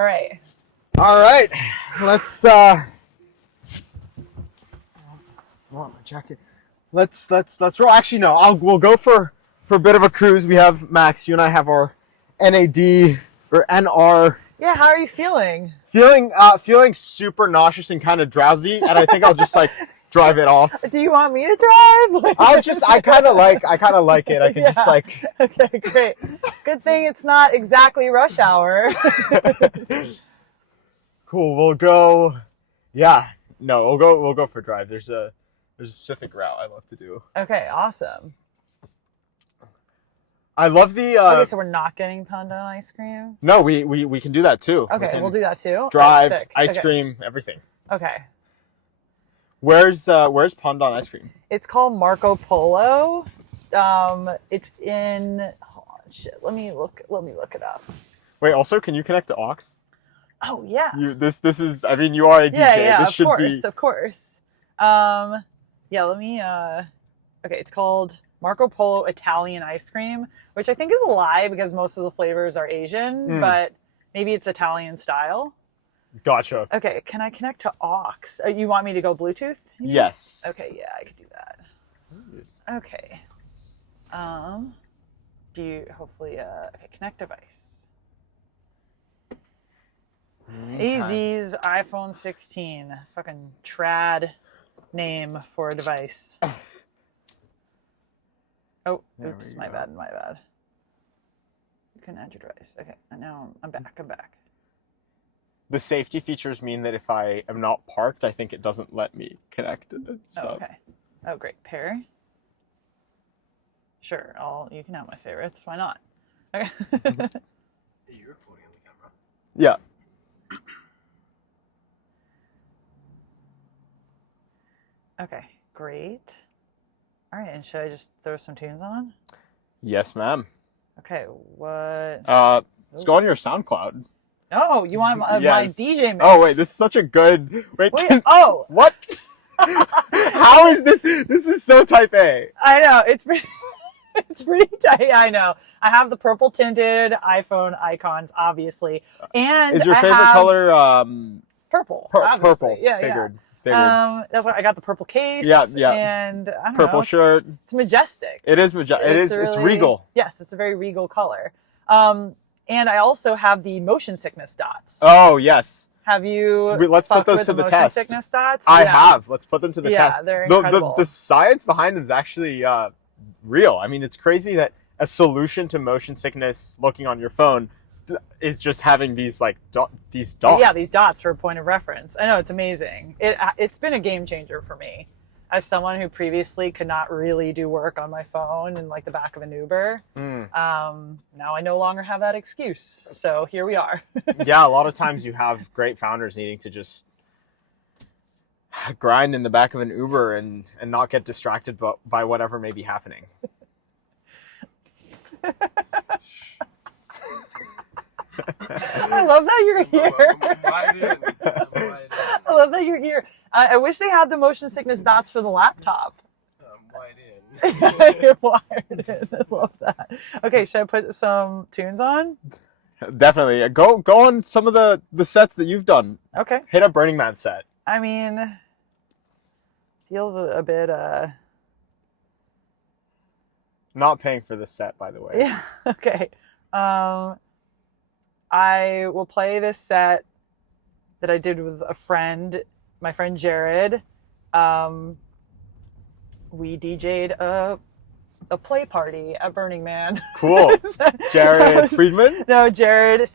All right. All right. Let's I want my jacket. Let's roll. Actually, no. We'll go for a bit of a cruise. We have Max. You and I have our NAD or NR. Yeah. How are you feeling? Feeling super nauseous and kind of drowsy, and I think I'll just drive it off. Do you want me to drive? I kind of like it. I can just Okay, great. Good thing it's not exactly rush hour. Cool. We'll go. Yeah. No, we'll go for a drive. There's a specific route I love to do. Okay, awesome. I love the. Okay, so we're not getting Pandan ice cream? No, we can do that too. Okay, we'll do that too. Drive, sick. ice cream, everything. Okay. Where's Pandan ice cream? It's called Marco Polo. It's in. Hold on, shit. Let me look it up. Wait. Also, can you connect to aux? Oh yeah. This is. I mean, you are a DJ. Yeah. This Of course. Yeah. Let me. Okay. It's called Marco Polo Italian ice cream, which I think is a lie because most of the flavors are Asian, but maybe it's Italian style. Gotcha. Okay, can I connect to aux? You want me to go Bluetooth? Yes. Okay, yeah, I could do that. Okay. Do you hopefully okay, connect device. AZ's iPhone 16. Fucking trad name for a device. Oh, oops, my bad. You can add your device. Okay, and now I'm back. The safety features mean that if I am not parked, I think it doesn't let me connect and stuff. Oh, okay. Oh, great. Pair. Sure. You can have my favorites. Why not? Okay. Are you recording on the camera? Yeah. Okay. Great. All right. And should I just throw some tunes on? Yes, ma'am. Okay. What? Let's go on your SoundCloud. Oh, you want my DJ mix? Oh wait, this is such a good. Wait. Oh, what? How is this? This is so type A. I know it's pretty. It's pretty tight. I know. I have the purple tinted iPhone icons, obviously, and is your favorite color purple? Purple. Yeah, Figured. That's why I got the purple case. Yeah. And I don't purple know, shirt. It's majestic. It is majestic. It's regal. Yes, it's a very regal color. And I also have the motion sickness dots. Oh yes. Have you? Let's put those to the test. Motion sickness dots. I have. Let's put them to the test. Yeah, they're incredible. The science behind them is actually real. I mean, it's crazy that a solution to motion sickness looking on your phone is just having these these dots. Yeah, these dots for a point of reference. I know, it's amazing. It's been a game changer for me. As someone who previously could not really do work on my phone in the back of an Uber, now I no longer have that excuse. So here we are. Yeah, a lot of times you have great founders needing to just grind in the back of an Uber and not get distracted by whatever may be happening. I love that you're here. I love that you're here. I wish they had the motion sickness dots for the laptop. I'm wired in. You're wired in. I love that. Okay, should I put some tunes on? Definitely. Go on some of the sets that you've done. Okay. Hit a Burning Man set. I mean, feels a bit Not paying for this set, by the way. Yeah. Okay. I will play this set that I did with a friend, my friend Jared. We DJ'd a play party at Burning Man. Cool. Jared Friedman? No, Jared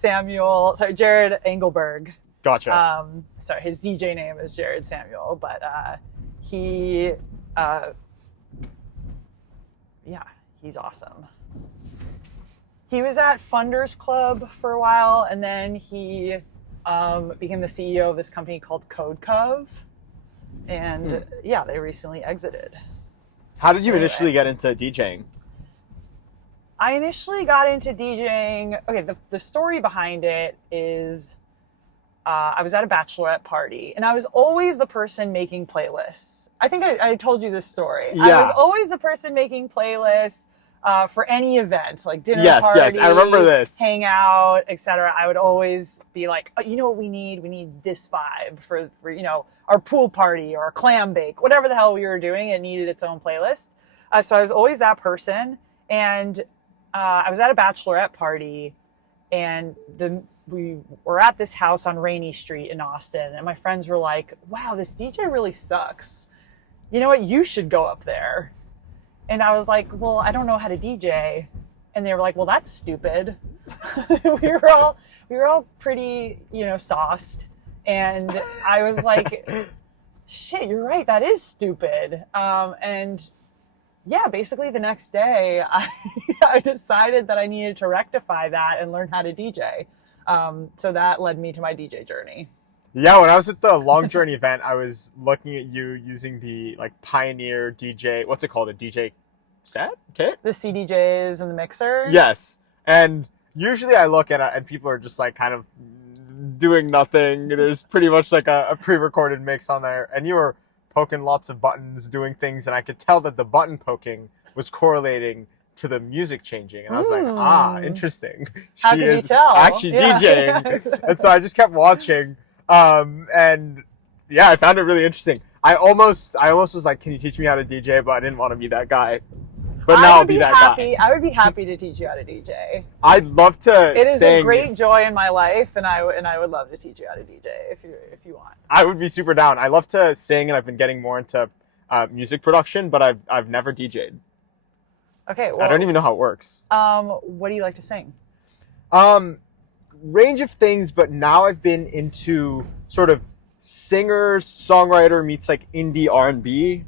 Engelberg. Gotcha. Sorry, his DJ name is Jared Samuel, but he's awesome. He was at Funders Club for a while, and then he became the CEO of this company called CodeCov. And they recently exited. How did you initially get into DJing? I initially got into DJing. Okay, the story behind it is I was at a bachelorette party, and I was always the person making playlists. I think I told you this story. Yeah. I was always the person making playlists. for any event, like dinner Yes, party, yes, I remember this. hangout, etc. I would always be like, oh, you know what we need? We need this vibe for our pool party or a clam bake, whatever the hell we were doing. It needed its own playlist. So I was always that person. And I was at a bachelorette party, and we were at this house on Rainy Street in Austin, and my friends were like, wow, this DJ really sucks. You know what? You should go up there. And I was like, well, I don't know how to DJ. And they were like, well, that's stupid. we were all pretty, sauced. And I was like, shit, you're right. That is stupid. And yeah, basically the next day I decided that I needed to rectify that and learn how to DJ. So that led me to my DJ journey. Yeah, when I was at the Long Journey event, I was looking at you using the Pioneer DJ, what's it called? A DJ set kit? The CDJs and the mixer? Yes. And usually I look at it and people are just kind of doing nothing. There's pretty much a pre-recorded mix on there. And you were poking lots of buttons, doing things, and I could tell that the button poking was correlating to the music changing. And I was like, interesting. How could you tell? Actually DJing. And so I just kept watching. And yeah, I found it really interesting. I almost was like, can you teach me how to DJ? But I didn't want to be that guy. But now I'll be that guy. I would be happy to teach you how to DJ. I'd love to. It is a great joy in my life, and I would love to teach you how to DJ if you want. I would be super down. I love to sing, and I've been getting more into music production, but I've never DJ'd. Okay, well, I don't even know how it works. What do you like to sing? Range of things, but now I've been into sort of singer songwriter meets indie R&B.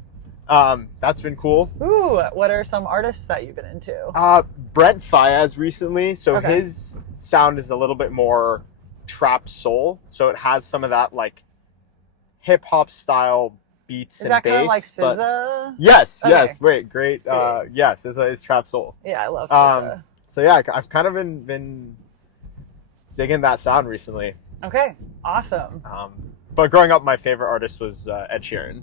That's been cool. Ooh, what are some artists that you've been into? Brent Faiyaz recently. So Okay. his sound is a little bit more trap soul. So it has some of that hip hop style beats Is and that bass. kind of like but- SZA? Yes, Okay. yes, great. Sweet. Yes, SZA is trap soul. Yeah, I love SZA. So yeah, I've kind of been digging that sound recently. Okay, awesome. But growing up, my favorite artist was Ed Sheeran.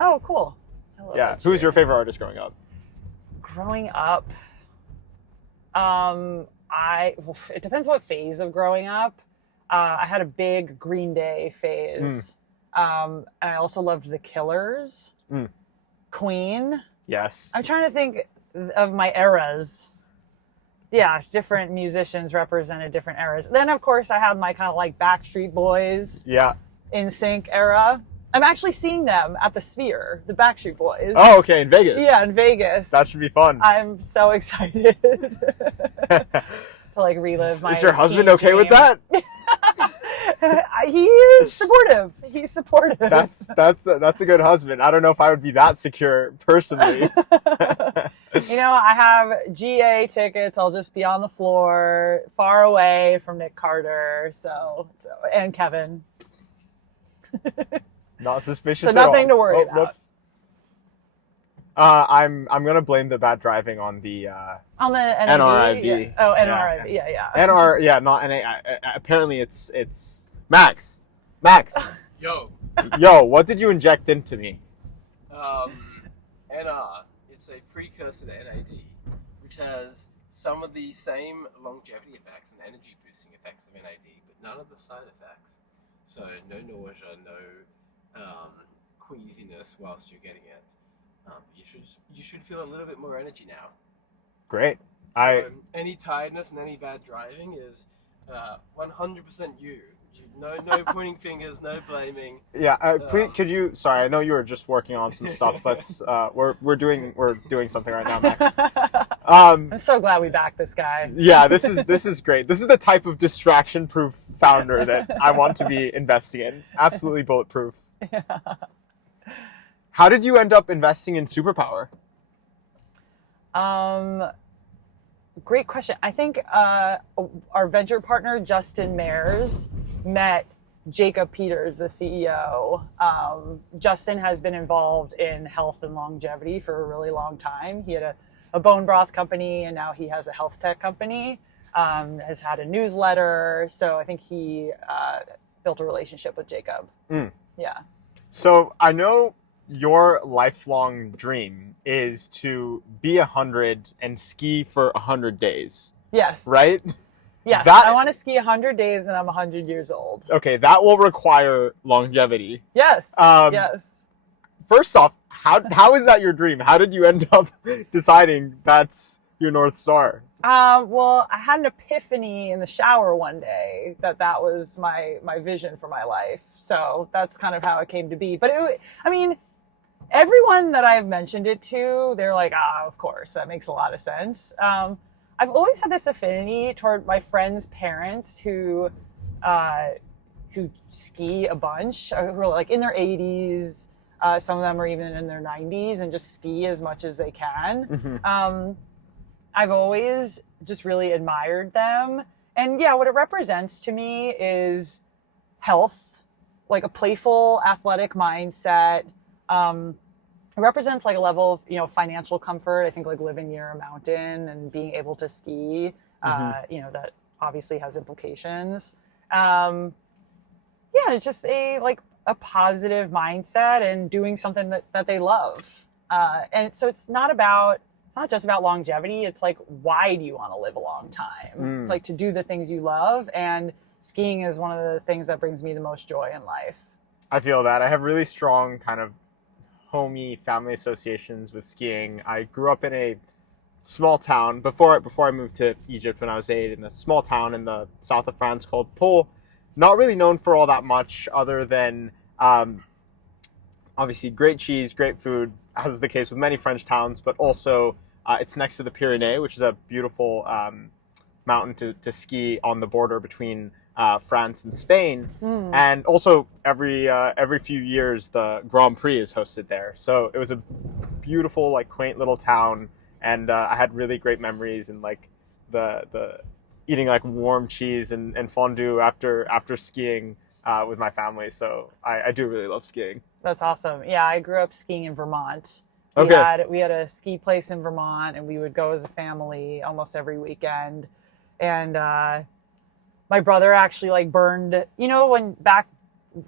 Oh, cool. I love Yeah, Ed who's your Sheeran. favorite artist growing up? Growing up, it depends what phase of growing up. I had a big Green Day phase. And I also loved The Killers, Queen. Yes. I'm trying to think of my eras. Yeah, different musicians represented different eras. Then, of course, I had my kind of Backstreet Boys, Yeah. NSYNC era. I'm actually seeing them at the Sphere, the Backstreet Boys. Oh, okay, in Vegas. Yeah, in Vegas. That should be fun. I'm so excited to relive my Is your husband teen okay with dream. that? He is supportive. He's supportive. That's a good husband. I don't know if I would be that secure personally. I have GA tickets. I'll just be on the floor, far away from Nick Carter. And Kevin. Not suspicious. So nothing at all. to worry about. Whoops. I'm gonna blame the bad driving on the On the NRIV. Yeah. Oh, NRIV. Yeah. NR. Yeah, not NA. Apparently, it's Max. Yo, Yo, what did you inject into me? NR. It's a precursor to NAD, which has some of the same longevity effects and energy boosting effects of NAD, but none of the side effects. So no nausea, no queasiness whilst you're getting it. You should feel a little bit more energy now. Great. So any tiredness and any bad driving is 100% you. No pointing fingers, no blaming. Yeah, please, could you? Sorry, I know you were just working on some stuff. Let's. We're doing something right now, Max. I'm so glad we backed this guy. Yeah, this is great. This is the type of distraction-proof founder that I want to be investing in. Absolutely bulletproof. Yeah. How did you end up investing in Superpower? Great question. I think our venture partner, Justin Mayers, met Jacob Peters, the CEO. Justin has been involved in health and longevity for a really long time. He had a bone broth company, and now he has a health tech company, has had a newsletter. So I think he built a relationship with Jacob. Yeah. So I know your lifelong dream is to be 100 and ski for 100 days, Yes. right? Yes. That- I want to ski 100 days and I'm 100 years old. Okay, that will require longevity. Yes. Yes. First off, how is that your dream? How did you end up deciding that's your North Star? Well, I had an epiphany in the shower one day that was my vision for my life. So that's kind of how it came to be. But I mean, everyone that I've mentioned it to, they're like, of course, that makes a lot of sense. I've always had this affinity toward my friends' parents who ski a bunch, who are like in their 80s. Some of them are even in their 90s and just ski as much as they can. Mm-hmm. I've always just really admired them. And yeah, what it represents to me is health, like a playful, athletic mindset. It represents like a level of, financial comfort. I think like living near a mountain and being able to ski, that obviously has implications. It's just a positive mindset and doing something that they love. And so it's not just about longevity. It's like, why do you want to live a long time? It's like to do the things you love. And skiing is one of the things that brings me the most joy in life. I feel that. I have really strong kind of homey family associations with skiing. I grew up in a small town before I moved to Egypt when I was 8, in a small town in the south of France called Pau. Not really known for all that much other than obviously great cheese, great food, as is the case with many French towns, but also it's next to the Pyrenees, which is a beautiful mountain to ski on the border between France and Spain. And also every few years the Grand Prix is hosted there. So it was a beautiful, like, quaint little town, and I had really great memories and like the eating like warm cheese and fondue after skiing with my family. So I do really love skiing. That's awesome. Yeah, I grew up skiing in Vermont. Okay. We had a ski place in Vermont, and we would go as a family almost every weekend. And my brother actually like burned, when back,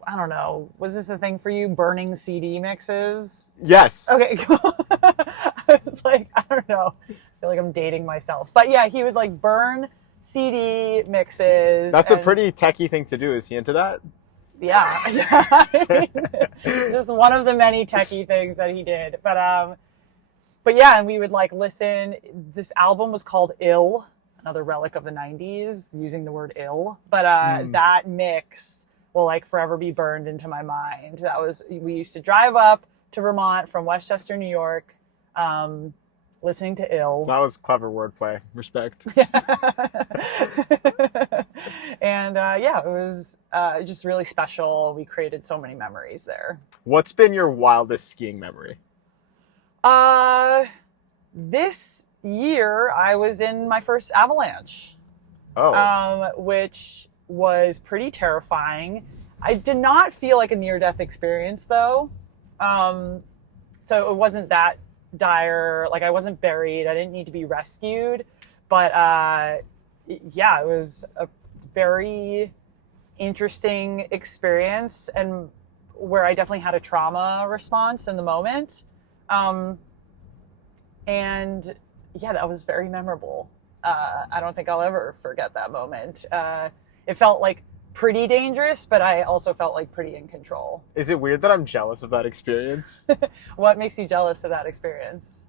I don't know, was this a thing for you, burning CD mixes? Yes. Okay, cool. I was like, I don't know. I feel like I'm dating myself. But yeah, he would like burn CD mixes. That's a pretty techie thing to do. Is he into that? Yeah. I mean, just one of the many techie things that he did. But yeah, and we would like listen. This album was called Ill, another relic of the 90s, using the word ill. But that mix will like forever be burned into my mind. We used to drive up to Vermont from Westchester, New York, listening to Ill. That was clever wordplay. Respect. And it was just really special. We created so many memories there. What's been your wildest skiing memory? This year I was in my first avalanche. Oh. Which was pretty terrifying. I did not feel like a near-death experience though. So it wasn't that dire. Like, I wasn't buried. I didn't need to be rescued. But it was a very interesting experience, and where I definitely had a trauma response in the moment. And yeah, that was very memorable. I don't think I'll ever forget that moment. It felt like pretty dangerous, but I also felt like pretty in control. Is it weird that I'm jealous of that experience? What makes you jealous of that experience?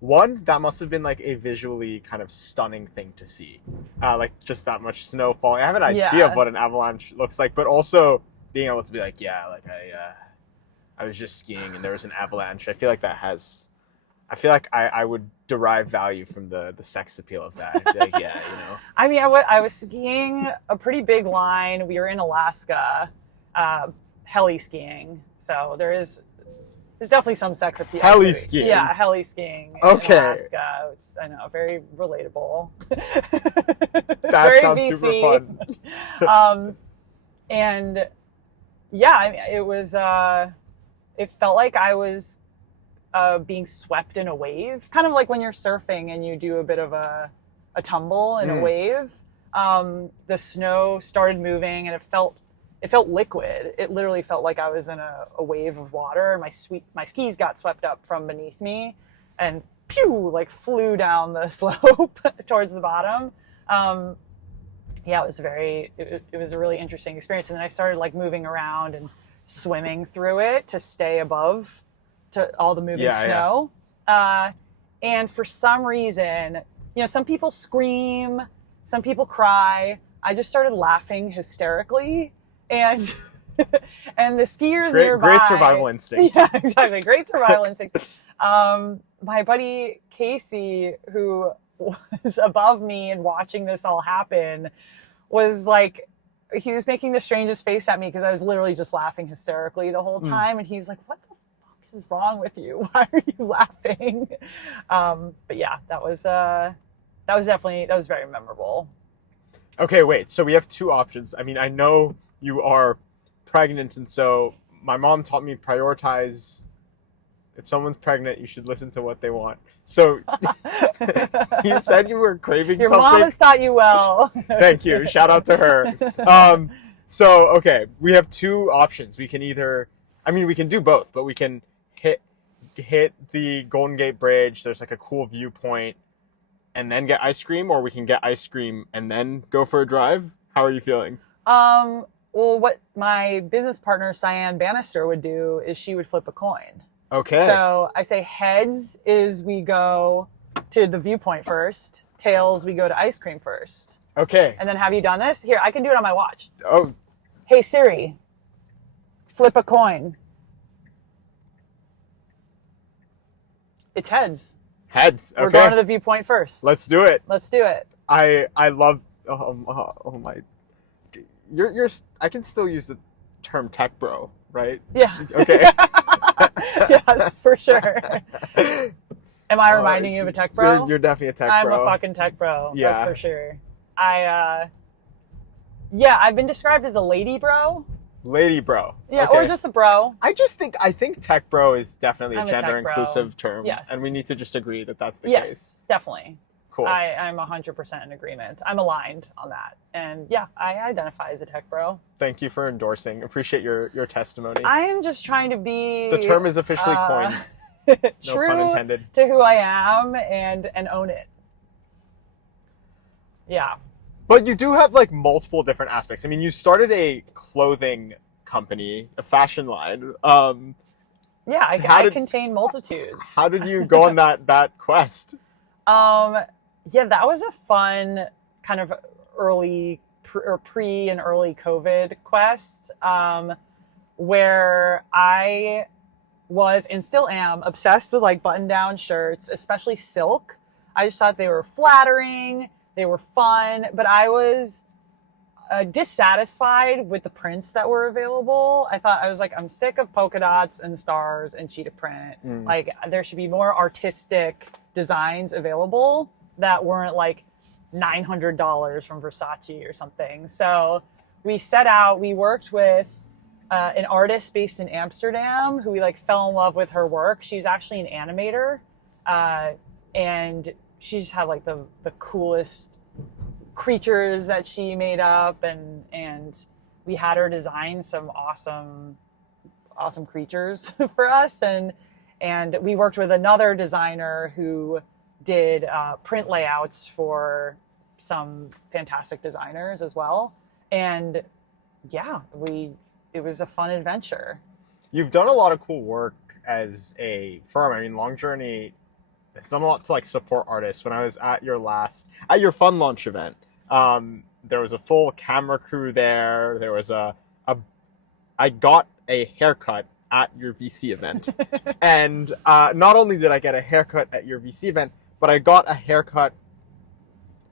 One, that must have been like a visually kind of stunning thing to see. Like just that much snow falling. I have an idea of what an avalanche looks like, but also being able to be like, I was just skiing and there was an avalanche. I feel like I would derive value from the sex appeal of that. I'd be like, I mean, I was skiing a pretty big line. We were in Alaska, heli skiing. So there's definitely some sex appeal. Heli skiing? Yeah, heli skiing in Alaska, which I know, very relatable. That very sounds BC. super fun. And yeah, I mean, it was, it felt like I was being swept in a wave, kind of like when you're surfing and you do a bit of a tumble in a wave. The snow started moving and it felt it felt liquid. It literally felt like I was in a wave of water, and my skis got swept up from beneath me and pew, like flew down the slope towards the bottom. Yeah, it was a really interesting experience. And then I started like moving around and swimming through it to stay above to all the moving snow. And for some reason, you know, some people scream, some people cry. I just started laughing hysterically, and and the skiers nearby. Great survival instinct. Yeah, exactly. Great survival instinct. My buddy Casey, who was above me and watching this all happen, was like, he was making the strangest face at me because I was literally just laughing hysterically the whole time, and he was like, "What the fuck is wrong with you? Why are you laughing?" But yeah, that was very memorable. Okay, wait. So we have two options. I mean, I know you are pregnant, and so my mom taught me prioritize. If someone's pregnant, you should listen to what they want. So you said you were craving Your something. mom has taught you well. Thank you. Shout out to her. So, okay, we have two options. We can either, I mean, we can do both, but we can hit the Golden Gate Bridge. There's like a cool viewpoint, and then get ice cream, or we can get ice cream and then go for a drive. How are you feeling? Well, what my business partner, Cyan Bannister, would do is she would flip a coin. Okay. So I say heads is we go to the viewpoint first. Tails, we go to ice cream first. Okay. And then have you done this? Here, I can do it on my watch. Oh. Hey Siri, flip a coin. It's heads. Heads. Okay. We're going to the viewpoint first. Let's do it. Let's do it. I love. Oh my. You're. I can still use the term tech bro, right? Yeah. Okay. Yes, for sure. Am I reminding you of a tech bro? You're definitely a tech I'm bro. a fucking tech bro. Yeah. That's for sure. I've been described as a lady bro. Lady bro. Yeah, okay. or just a bro. I think tech bro is definitely a I'm a gender tech bro. inclusive term. Yes. And we need to just agree that that's the Yes, case. definitely. Cool. I'm 100% in agreement. I'm aligned on that. And yeah, I identify as a tech bro. Thank you for endorsing. Appreciate your testimony. I am just trying to be... The term is officially coined. No true pun intended. to who I am and own it. Yeah. But you do have like multiple different aspects. I mean, you started a clothing company, a fashion line. Yeah, I contain multitudes. How did you go on that quest? Yeah, that was a fun kind of pre and early COVID quest, where I was and still am obsessed with like button-down shirts, especially silk. I just thought they were flattering, they were fun, but I was dissatisfied with the prints that were available. I was like, I'm sick of polka dots and stars and cheetah print. Like, there should be more artistic designs available that weren't like $900 from Versace or something. So we set out, we worked with an artist based in Amsterdam who we like fell in love with her work. She's actually an animator. And she just had like the coolest creatures that she made up, and we had her design some awesome creatures for us, and we worked with another designer who did print layouts for some fantastic designers as well. And yeah, it was a fun adventure. You've done a lot of cool work as a firm. I mean, Long Journey has done a lot to like support artists. When I was at your fun launch event, there was a full camera crew there. There was I got a haircut at your VC event. And not only did I get a haircut at your VC event, but I got a haircut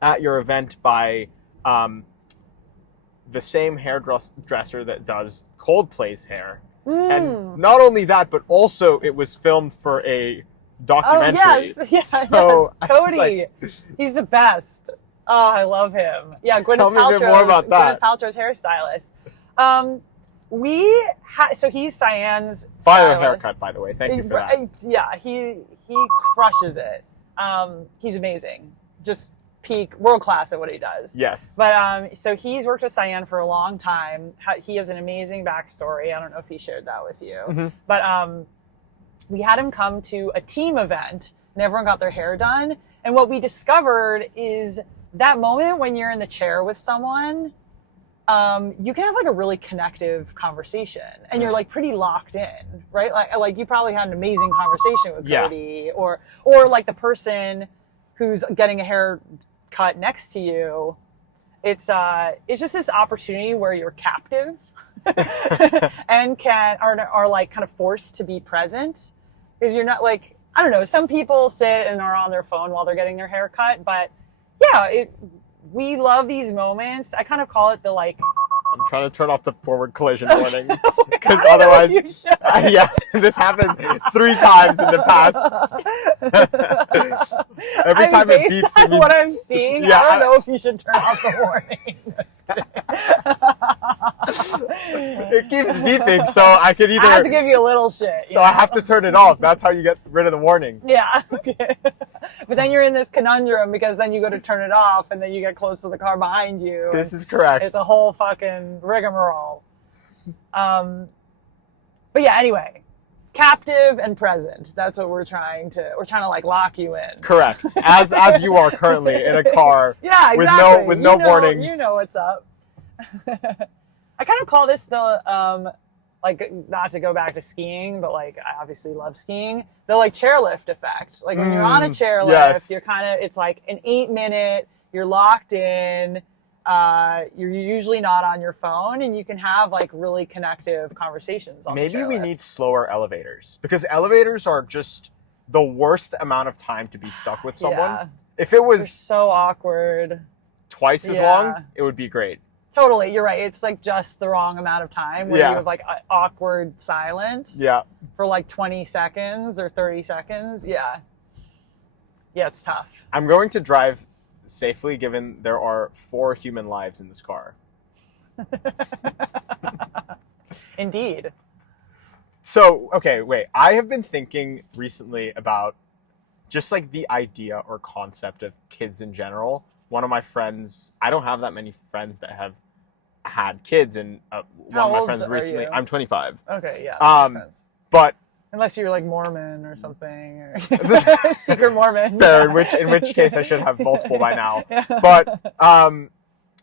at your event by the same hairdresser that does Coldplay's hair. And not only that, but also it was filmed for a documentary. Oh, yes. Cody. He's the best. Oh, I love him. Yeah, Tell me a bit more about that. Gwyneth Paltrow's hairstylist. So he's Cyan's Fire stylist. haircut, by the way. Thank you for that. Yeah, he crushes it. He's amazing. Just peak, world class at what he does. Yes. But so he's worked with Cyan for a long time. He has an amazing backstory. I don't know if he shared that with you. Mm-hmm. But we had him come to a team event and everyone got their hair done. And what we discovered is that moment when you're in the chair with someone, you can have like a really connective conversation and you're like pretty locked in, right? Like you probably had an amazing conversation with Cody or like the person who's getting a haircut next to you. It's just this opportunity where you're captive and are like kind of forced to be present because you're not like, I don't know, some people sit and are on their phone while they're getting their hair cut, but yeah, we love these moments. I kind of call it the like... I'm trying to turn off the forward collision warning because otherwise... You should. Yeah, this happened 3 times in the past. Every time it beeps... Based on what I'm seeing, I don't know if you should turn off the warning. It keeps beeping, so I could either... I have to give you a little shit. So I have to turn it off. That's how you get rid of the warning. Yeah. Okay. But then you're in this conundrum because then you go to turn it off and then you get close to the car behind you. This is correct. It's a whole fucking rigmarole. But yeah, anyway, captive and present. That's what we're trying to like lock you in. Correct. As you are currently in a car. Yeah, exactly. With no warnings. You know what's up. I kind of call this the like, not to go back to skiing, but like I obviously love skiing, the like chairlift effect. Like when you're on a chairlift, you're kind of, it's like an 8-minute, you're locked in, you're usually not on your phone and you can have like really connective conversations on Maybe the chairlift. we need slower elevators because elevators are just the worst amount of time to be stuck with someone. Yeah. If it was They're so awkward. twice as long, it would be great. Totally, you're right. It's like just the wrong amount of time where you have like awkward silence for like 20 seconds or 30 seconds. Yeah. Yeah, it's tough. I'm going to drive safely given there are 4 human lives in this car. Indeed. So, okay, wait. I have been thinking recently about just like the idea or concept of kids in general. One of my friends, I don't have that many friends that have had kids, and one of my friends recently, you? I'm 25. Okay, yeah, that makes sense. But unless you're like Mormon or something, or secret Mormon. Fair, in which case I should have multiple by now. Yeah. But I'm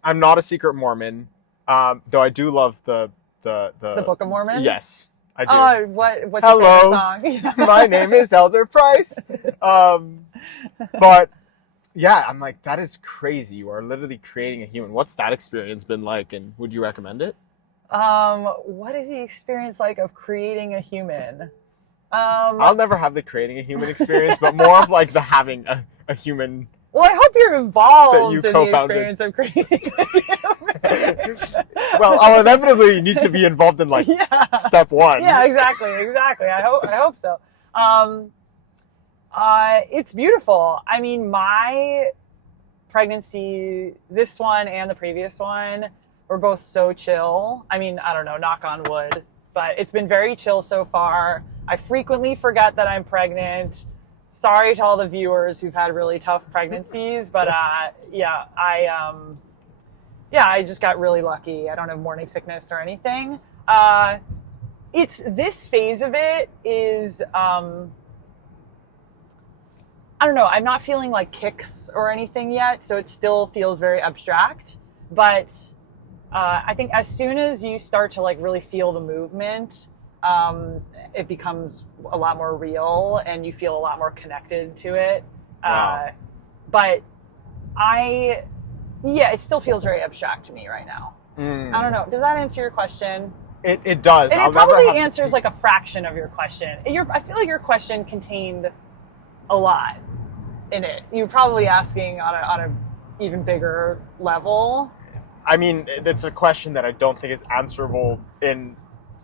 not a secret Mormon, though I do love the Book of Mormon. Yes, I do. Oh, what's Hello, your favorite song? My name is Elder Price. But yeah, I'm like, that is crazy. You are literally creating a human. What's that experience been like, and would you recommend it? What is the experience like of creating a human? I'll never have the creating a human experience, but more of like the having a human. Well, I hope you're involved in co-founded. the experience of creating a human. Well, I'll inevitably need to be involved in like step 1. Yeah, exactly. I hope so. It's beautiful. I mean, my pregnancy, this one and the previous one, were both so chill. I mean, I don't know, knock on wood, but it's been very chill so far. I frequently forget that I'm pregnant. Sorry to all the viewers who've had really tough pregnancies, but I just got really lucky. I don't have morning sickness or anything. It's this phase of it is, I don't know, I'm not feeling like kicks or anything yet, so it still feels very abstract. But I think as soon as you start to like really feel the movement, it becomes a lot more real and you feel a lot more connected to it. Wow. But it still feels very abstract to me right now. I don't know. Does that answer your question? It does. And it probably answers like a fraction of your question. I feel like your question contained a lot in it. You're probably asking on a even bigger level. I mean, it's a question that I don't think is answerable in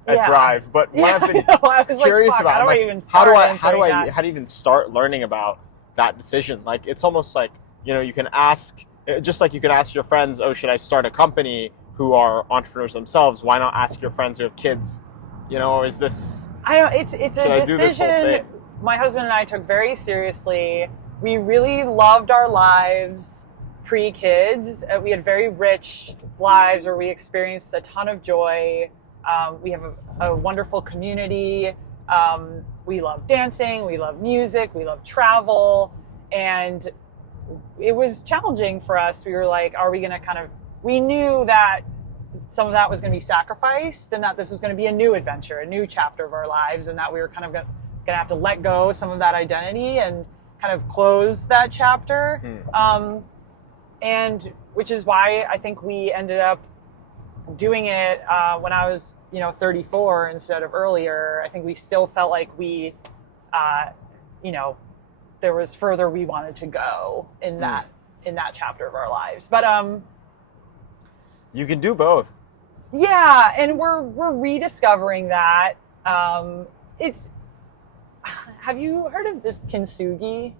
a drive. But what I've been curious about, how do you even start learning about that decision? Like, it's almost like, you can ask, just like you can ask your friends, oh, should I start a company, who are entrepreneurs themselves? Why not ask your friends who have kids? Is this? I don't. It's a decision my husband and I took very seriously. We really loved our lives. pre-kids. We had very rich lives where we experienced a ton of joy. We have a wonderful community. We love dancing, we love music, we love travel. And it was challenging for us. We were like, are we going to we knew that some of that was going to be sacrificed and that this was going to be a new adventure, a new chapter of our lives, and that we were kind of going to have to let go some of that identity and kind of close that chapter. And which is why I think we ended up doing it when I was, 34 instead of earlier. I think we still felt like we, there was further we wanted to go in that chapter of our lives. But you can do both. Yeah, and we're rediscovering that. Have you heard of this kintsugi?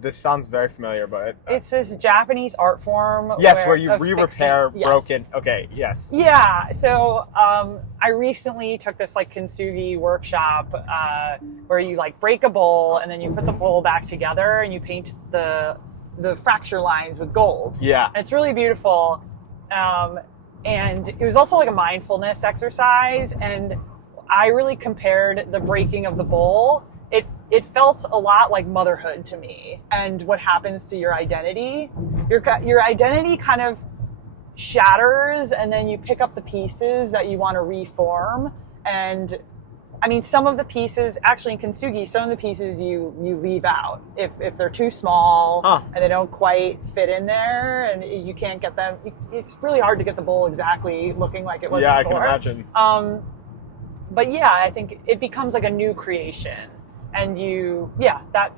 This sounds very familiar, but it's this Japanese art form. Yes, where you re-repair yes. broken. Okay, yes. Yeah, so I recently took this kintsugi workshop where you break a bowl and then you put the bowl back together and you paint the fracture lines with gold. Yeah, and it's really beautiful. And it was also a mindfulness exercise, and I really compared the breaking of the bowl. It felt a lot like motherhood to me, and what happens to your identity. Your identity kind of shatters, and then you pick up the pieces that you want to reform. And I mean, some of the pieces, actually in kintsugi, some of the pieces you leave out if they're too small and they don't quite fit in there, and you can't get them. It's really hard to get the bowl exactly looking like it was before. Yeah, I can imagine. But yeah, I think it becomes a new creation. And there are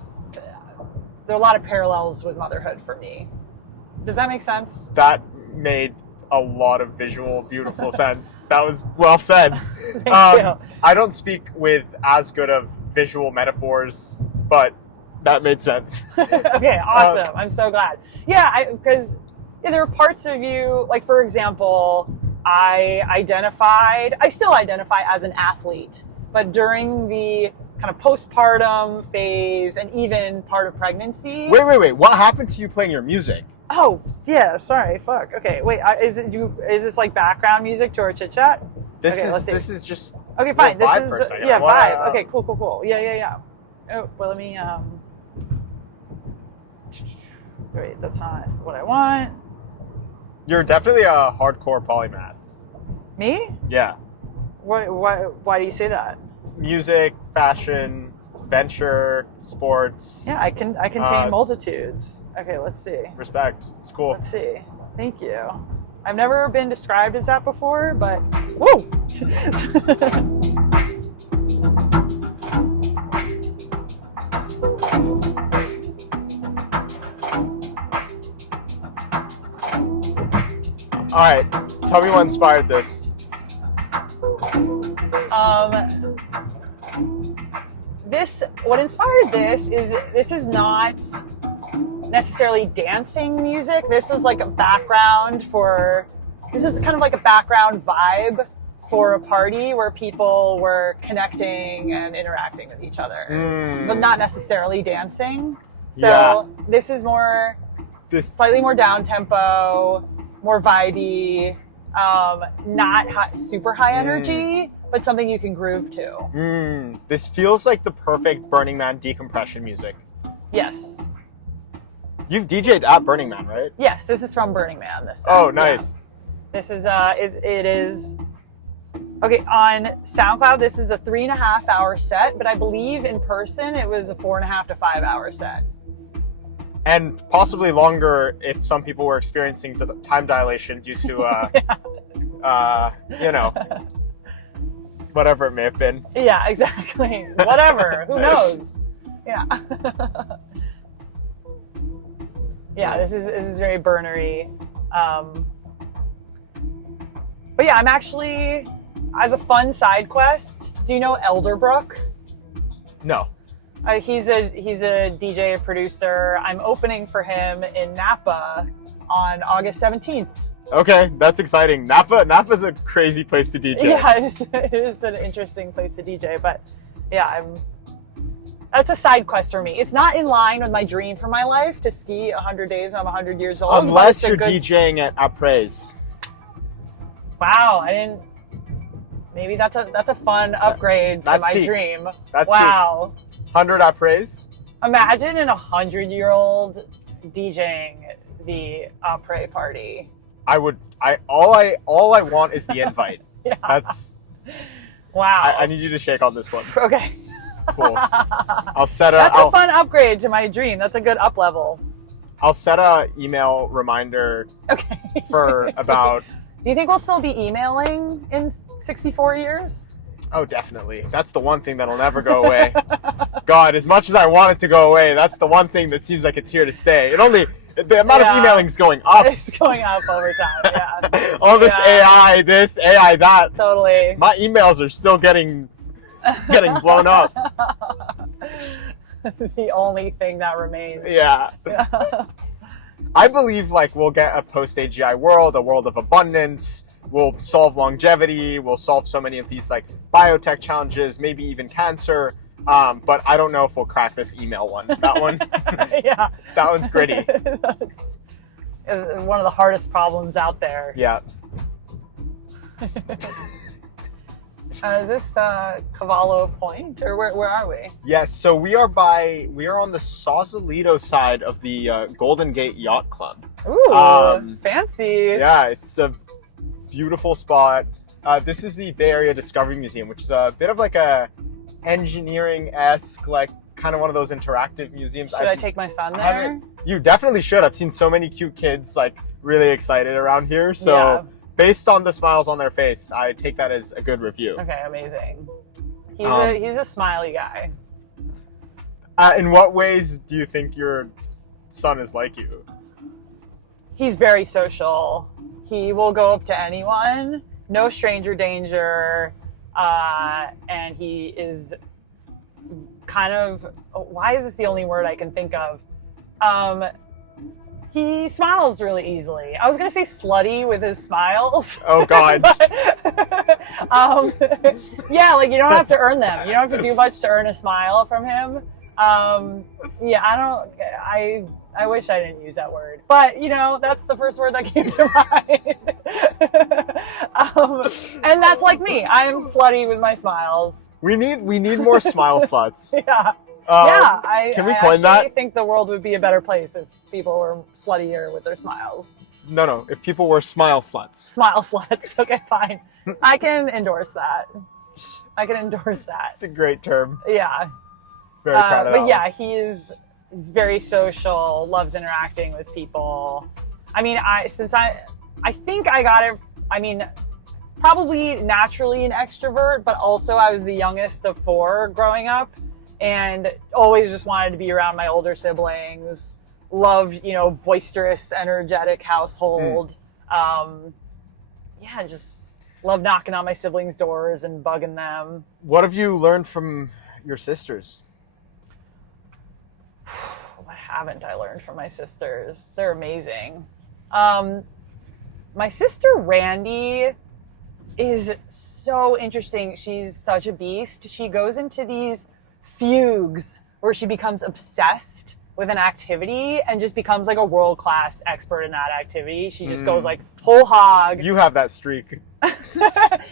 a lot of parallels with motherhood for me. Does that make sense? That made a lot of visual, beautiful sense. That was well said. Thank you. I don't speak with as good of visual metaphors, but that made sense. Okay, awesome. I'm so glad. Yeah, because there are parts of you, for example, I still identify as an athlete, but during the kind of postpartum phase and even part of pregnancy. Wait. What happened to you playing your music? Oh, yeah. Sorry. Fuck. Okay. Wait. Is this background music to our chit chat? This is just. Okay. Fine. This vibe for a is second. vibe. Okay. Cool. Yeah. Oh, well, let me. Wait. That's not what I want. You're definitely a hardcore polymath. Me? Yeah. Why do you say that? Music, fashion, venture, sports. Yeah, I contain multitudes. Okay, let's see. Respect. It's cool. Let's see. Thank you. I've never been described as that before, but whoa. All right, tell me what inspired this. What inspired this is not necessarily dancing music. This was a background this is kind of a background vibe for a party where people were connecting and interacting with each other, but not necessarily dancing. So this is slightly more down tempo, more vibey, not super high energy, but something you can groove to. This feels like the perfect Burning Man decompression music. Yes. You've DJ'd at Burning Man, right? Yes, this is from Burning Man. This set. Oh, nice. Yeah. This is it is okay on SoundCloud. This is a 3.5 hour set, but I believe in person it was a 4.5 to 5 hour set. And possibly longer if some people were experiencing time dilation due to, whatever it may have been. Yeah, exactly. Whatever. Who knows? Yeah. Yeah, this is very burnery. But yeah, I'm actually, as a fun side quest, do you know Elderbrook? No. He's a DJ producer. I'm opening for him in Napa on August 17th. Okay, that's exciting. Napa's a crazy place to DJ. Yeah, it is an interesting place to DJ. But yeah, That's a side quest for me. It's not in line with my dream for my life to ski 100 days when I'm 100 years old. Unless you're DJing at Apres. Wow, I didn't. Maybe that's a fun upgrade to my dream. That's wow. peak. 100 Apres. Imagine an 100-year-old DJing the après party. All I want is the invite. Yeah. That's. Wow. I need you to shake on this one. Okay. Cool. I'll set a. That's a fun upgrade to my dream. That's a good up level. I'll set a email reminder. Okay. For about. Do you think we'll still be emailing in 64 years? Oh, definitely. That's the one thing that'll never go away. God, as much as I want it to go away, that's the one thing that seems like it's here to stay. The amount of emailing is going up. It's going up over time, yeah. All this AI, this, AI, that. Totally. My emails are still getting blown up. The only thing that remains. Yeah. I believe we'll get a post-AGI world, a world of abundance. We'll solve longevity. We'll solve so many of these biotech challenges, maybe even cancer. But I don't know if we'll crack this email one. That one, yeah, that one's gritty. That's one of the hardest problems out there. Yeah. Is this Cavallo Point, or where are we? Yes, so we are on the Sausalito side of the Golden Gate Yacht Club. Ooh, fancy. Yeah, it's a beautiful spot. This is the Bay Area Discovery Museum, which is a bit of a engineering-esque, kind of one of those interactive museums. Should I take my son there? You definitely should. I've seen so many cute kids really excited around here. So. Yeah. Based on the smiles on their face, I take that as a good review. Okay, amazing. He's a smiley guy. In what ways do you think your son is like you? He's very social. He will go up to anyone, no stranger danger, and he is kind of. Why is this the only word I can think of? He smiles really easily. I was going to say slutty with his smiles. Oh, God. Yeah, you don't have to earn them. You don't have to do much to earn a smile from him. Yeah, I wish I didn't use that word. But, that's the first word that came to mind. And that's like me. I'm slutty with my smiles. We need more smile sluts. Yeah. Can we coin that? I think the world would be a better place if people were sluttier with their smiles. No, if people were smile sluts. Smile sluts. Okay, fine. I can endorse that. It's a great term. Yeah. Very proud of that. But yeah, he's very social, loves interacting with people. I mean, I think I got it. I mean, probably naturally an extrovert, but also I was the youngest of 4 growing up. And always just wanted to be around my older siblings. Loved, boisterous, energetic household. Just love knocking on my siblings' doors and bugging them. What have you learned from your sisters? What haven't I learned from my sisters? They're amazing. My sister Randy is so interesting. She's such a beast. She goes into these fugues where she becomes obsessed with an activity and just becomes a world-class expert in that activity. She just goes whole hog. You have that streak.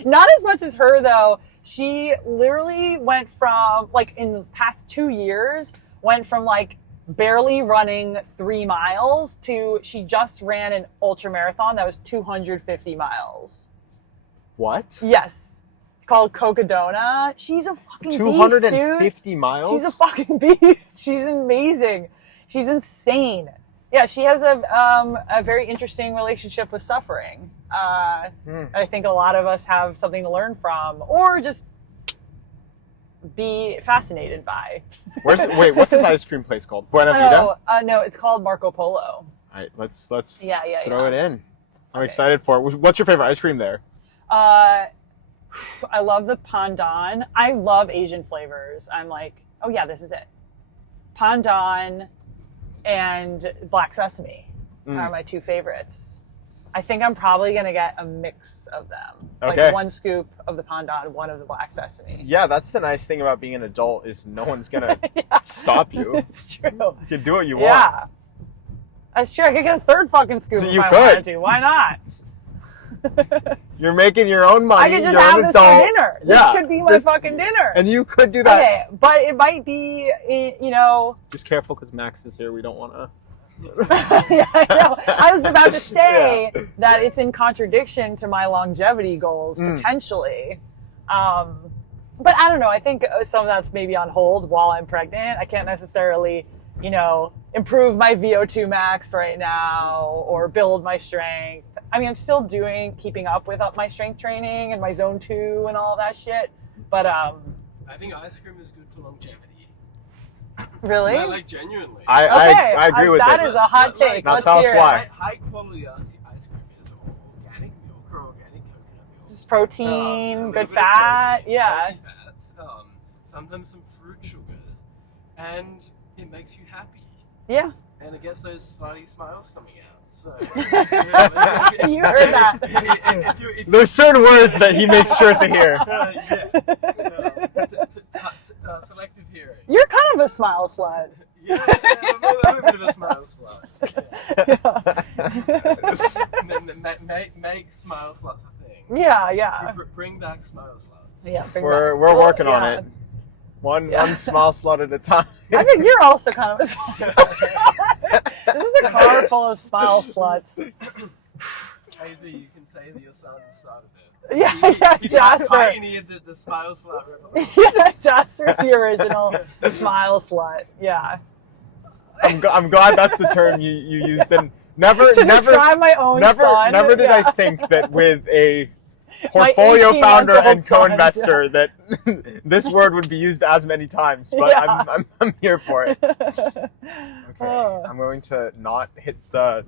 Not as much as her though. She literally went from in the past 2 years, went from barely running 3 miles to she just ran an ultra marathon that was 250 miles. What? Yes. Called Cocodona. She's a fucking 250 beast, dude. miles? She's a fucking beast. She's amazing. She's insane. Yeah, she has a very interesting relationship with suffering. I think a lot of us have something to learn from, or just be fascinated by. What's this ice cream place called? Buena Vida? No, it's called Marco Polo. All right, let's throw it in. I'm excited for it. What's your favorite ice cream there? I love the pandan. I love Asian flavors. I'm oh yeah, this is it. Pandan and black sesame are my 2 favorites. I think I'm probably going to get a mix of them. Okay. Like 1 scoop of the pandan, 1 of the black sesame. Yeah, that's the nice thing about being an adult is no one's going to stop you. It's true. You can do what you want. Yeah. That's true. I could get a 3rd fucking scoop if I wanted to. Why not? You're making your own money. I could just You're have an this adult. for dinner. This could be my fucking dinner. And you could do that. Okay, but it might be, Just careful because Max is here. We don't want to. Yeah, I know. I was about to say that it's in contradiction to my longevity goals, potentially. But I don't know. I think some of that's maybe on hold while I'm pregnant. I can't necessarily, improve my VO2 max right now or build my strength. I mean, I'm still keeping up with my strength training and my zone 2 and all that shit. But I think ice cream is good for longevity. Really? Like genuinely. I agree with that this. That is a hot take. Now Let's tell us hear why. it. High quality ice cream is organic milk or organic coconut milk. This is protein, good bit of fat. protein, Yeah. healthy fats, sometimes some fruit sugars, and it makes you happy. Yeah. And it gets those slutty smiles coming out. So You heard that. There's certain words that he makes sure to hear. Selective hearing. You're kind of a smile slut. Yeah, I'm a bit of a smile slut. Yeah. Make smile sluts a thing. Yeah. Bring back smile sluts. Yeah. We're working on it. One smile slut at a time. I think you're also kind of a smile slut. This is a car full of smile sluts. Maybe you can say that your son started it. Yeah, he Jasper. pioneered the smile slut revolution. Yeah, Jasper's the original smile slut. Yeah. I'm glad that's the term you used, and never describe my own son. Never did I think that with a portfolio founder and co-investor that this word would be used as many times, but I'm here for it. Okay, I'm going to not hit the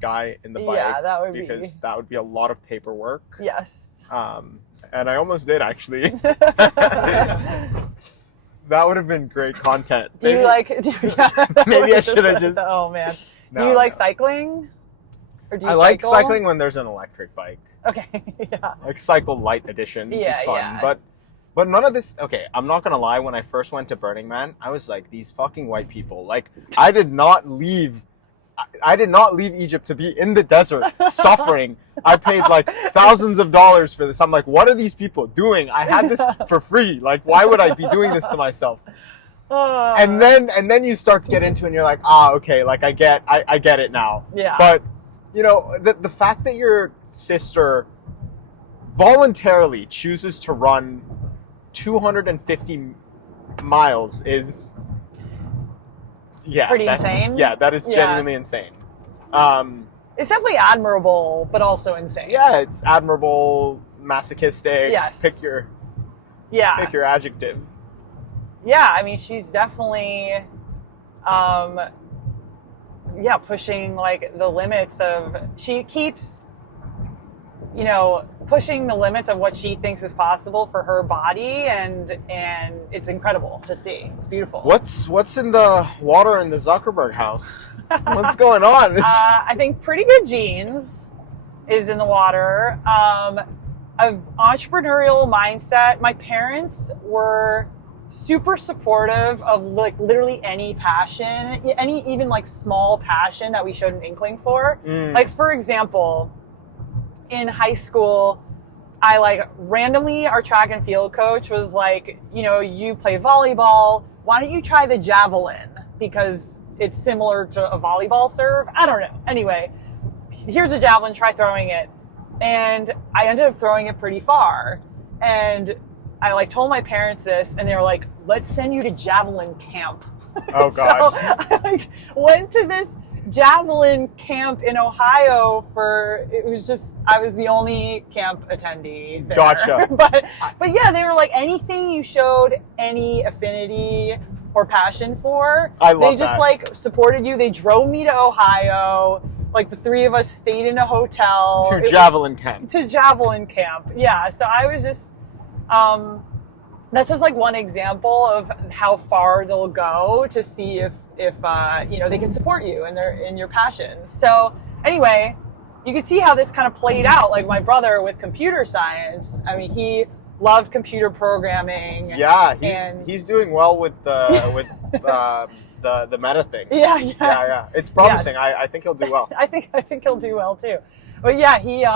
guy in the bike. Yeah, that would because that would be a lot of paperwork. Yes. And I almost did actually. That would have been great content. Maybe I should have just. Oh man. Do you like cycling? Or do you like cycling when there's an electric bike. Okay. Yeah. Like Cycle Light Edition is fun, yeah. but none of this. Okay, I'm not gonna lie. When I first went to Burning Man, I was like, these fucking white people. Like, I did not leave Egypt to be in the desert suffering. I paid like thousands of dollars for this. I'm like, what are these people doing? I had this for free. Like, why would I be doing this to myself? And then you start to get into it and you're like, okay, like I get it now. Yeah. But the fact that your sister voluntarily chooses to run 250 miles is pretty insane. Yeah, that is genuinely insane. It's definitely admirable, but also insane. Yeah, it's admirable, masochistic. Yes. Pick your adjective. Yeah, I mean, she's definitely, pushing like the limits of. She keeps, pushing the limits of what she thinks is possible for her body, and it's incredible to see. It's beautiful. What's in the water in the Zuckerberg house? What's going on? I think pretty good genes is in the water. An entrepreneurial mindset. My parents were super supportive of like literally any passion, even like small passion that we showed an inkling for. Like, for example, in high school, I like randomly, our track and field coach was like, you play volleyball, why don't you try the javelin? Because it's similar to a volleyball serve. I don't know. Anyway, here's a javelin, try throwing it. And I ended up throwing it pretty far. And I like told my parents this, and they were like, let's send you to javelin camp. Oh God. So I like went to this javelin camp in Ohio I was the only camp attendee there. Gotcha. but yeah, they were like, anything you showed any affinity or passion for, they just like supported you. They drove me to Ohio. Like the 3 of us stayed in a hotel. To javelin camp. Yeah. So I was just, that's just like one example of how far they'll go to see if they can support you in your passions. So anyway, you could see how this kind of played out. Like my brother with computer science. I mean, he loved computer programming. Yeah, and he's doing well with the meta thing. Yeah. It's promising. Yes. I think he'll do well. I think he'll do well too. But yeah, he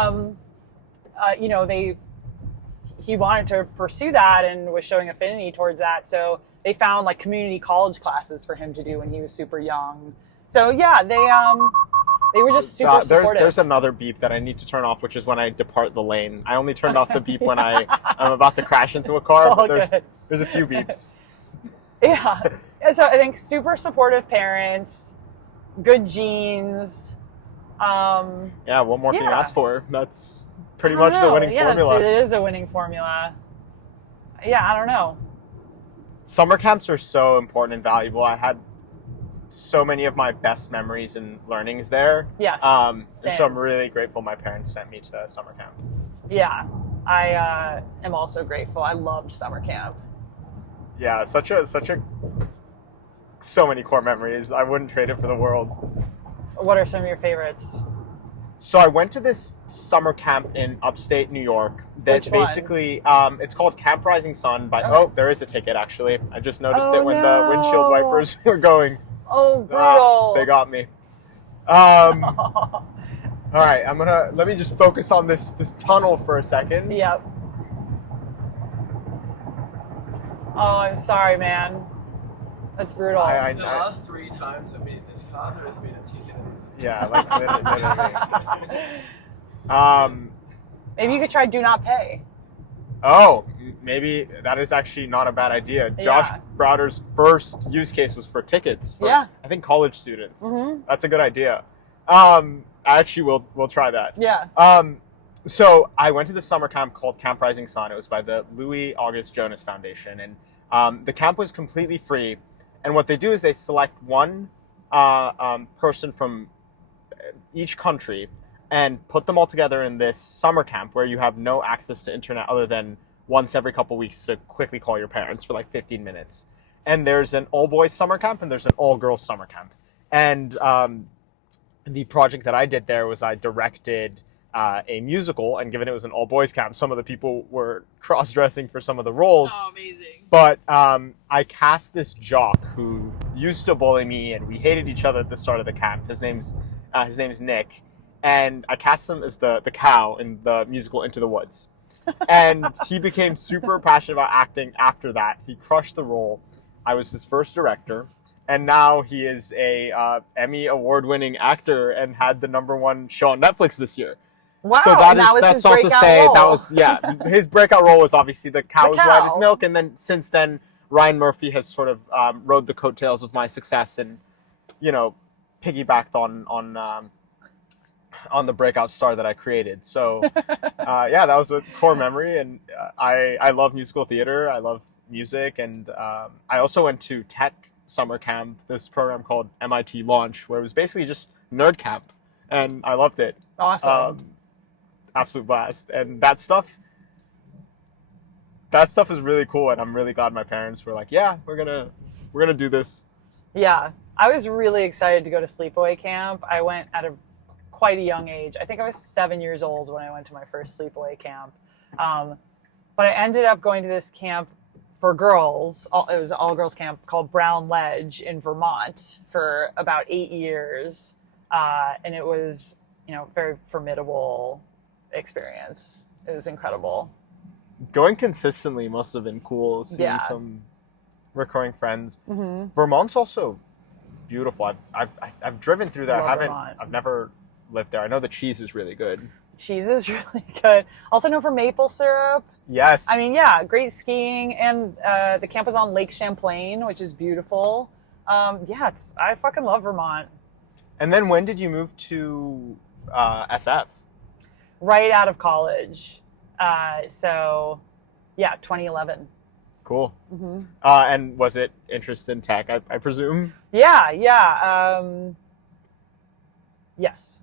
he wanted to pursue that and was showing affinity towards that. So they found like community college classes for him to do when he was super young. So yeah, they were just super supportive. There's another beep that I need to turn off, which is when I depart the lane. I only turned off the beep when I'm about to crash into a car. But there's a few beeps. Yeah. So I think super supportive parents, good genes. Yeah, what more can you ask for? That's pretty much the winning formula. It is a winning formula. Yeah, I don't know. Summer camps are so important and valuable. I had so many of my best memories and learnings there. Yes. And so I'm really grateful my parents sent me to summer camp. Yeah, I am also grateful. I loved summer camp. Yeah, so many core memories. I wouldn't trade it for the world. What are some of your favorites? So I went to this summer camp in upstate New York. That basically, it's called Camp Rising Sun. There is a ticket actually. I just noticed it when the windshield wipers were going. Oh, brutal! They got me. All right, let me just focus on this tunnel for a second. Yep. Oh, I'm sorry, man. That's brutal. The last 3 times I've been in this car, there has been a ticket. Yeah, like literally. Maybe you could try do not pay. Oh, maybe that is actually not a bad idea. Yeah. Josh Browder's first use case was for tickets for, I think, college students. Mm-hmm. That's a good idea. Actually, we'll try that. Yeah. So I went to the summer camp called Camp Rising Sun. It was by the Louis August Jonas Foundation, and the camp was completely free. And what they do is they select one person from each country and put them all together in this summer camp where you have no access to internet other than once every couple weeks to quickly call your parents for like 15 minutes. And there's an all-boys summer camp and there's an all-girls summer camp. And the project that I did there was I directed a musical, and given it was an all-boys camp, some of the people were cross-dressing for some of the roles. Oh, amazing. But I cast this jock who used to bully me, and we hated each other at the start of the camp. His name's Nick, and I cast him as the cow in the musical Into the Woods. And he became super passionate about acting after that. He crushed the role. I was his first director, and now he is a Emmy award-winning actor and had the #1 show on Netflix this year. Wow, so that's all to say. That was his breakout role was obviously the cow was white as milk, and then since then Ryan Murphy has sort of rode the coattails of my success and piggybacked on the breakout star that I created. So that was a core memory, and I love musical theater. I love music, and I also went to tech summer camp, this program called MIT Launch, where it was basically just nerd camp, and I loved it. Awesome. Absolute blast. And that stuff is really cool, and I'm really glad my parents were like, yeah, we're gonna do this. Yeah, I was really excited to go to sleepaway camp. I went at quite a young age. I think I was 7 years old when I went to my first sleepaway camp. But I ended up going to this camp for girls. It was an all-girls camp called Brown Ledge in Vermont for about 8 years. And it was, very formidable experience. It was incredible. Going consistently must have been cool, seeing some recurring friends. Mm-hmm. Vermont's also beautiful. I've driven through there. I've never lived there. I know the cheese is really good. Cheese is really good. Also known for maple syrup. Yes. I mean, great skiing, and the camp was on Lake Champlain, which is beautiful. I fucking love Vermont. And then when did you move to SF? Right out of college. 2011. Cool. Mm-hmm. And was it interest in tech, I presume? Yeah. Yes.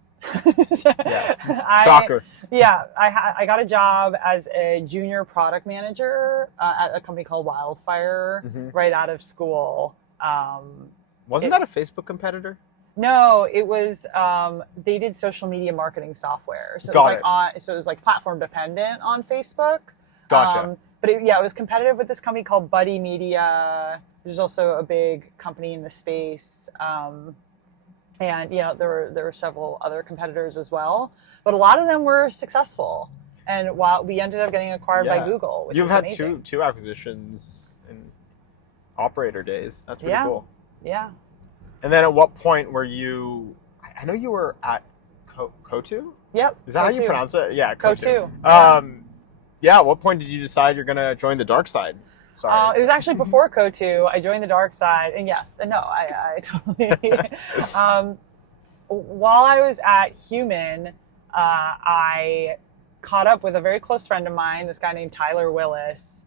Shocker. I got a job as a junior product manager at a company called Wildfire right out of school. Wasn't that a Facebook competitor? No, it was they did social media marketing software. So it Got was like it. so it was like platform dependent on Facebook. Gotcha. But it was competitive with this company called Buddy Media. There's also a big company in the space. And there were several other competitors as well, but a lot of them were successful. And while we ended up getting acquired by Google, which You've is had amazing. two acquisitions in operator days. That's pretty cool. Yeah. And then at what point were you? I know you were at Kotu. Yep. Is that how you pronounce it? Yeah, Kotu. Yeah. At what point did you decide you're gonna join the dark side? Sorry. It was actually before Kotu. I joined the dark side, and yes, and no, I totally. While I was at Human, I caught up with a very close friend of mine, this guy named Tyler Willis,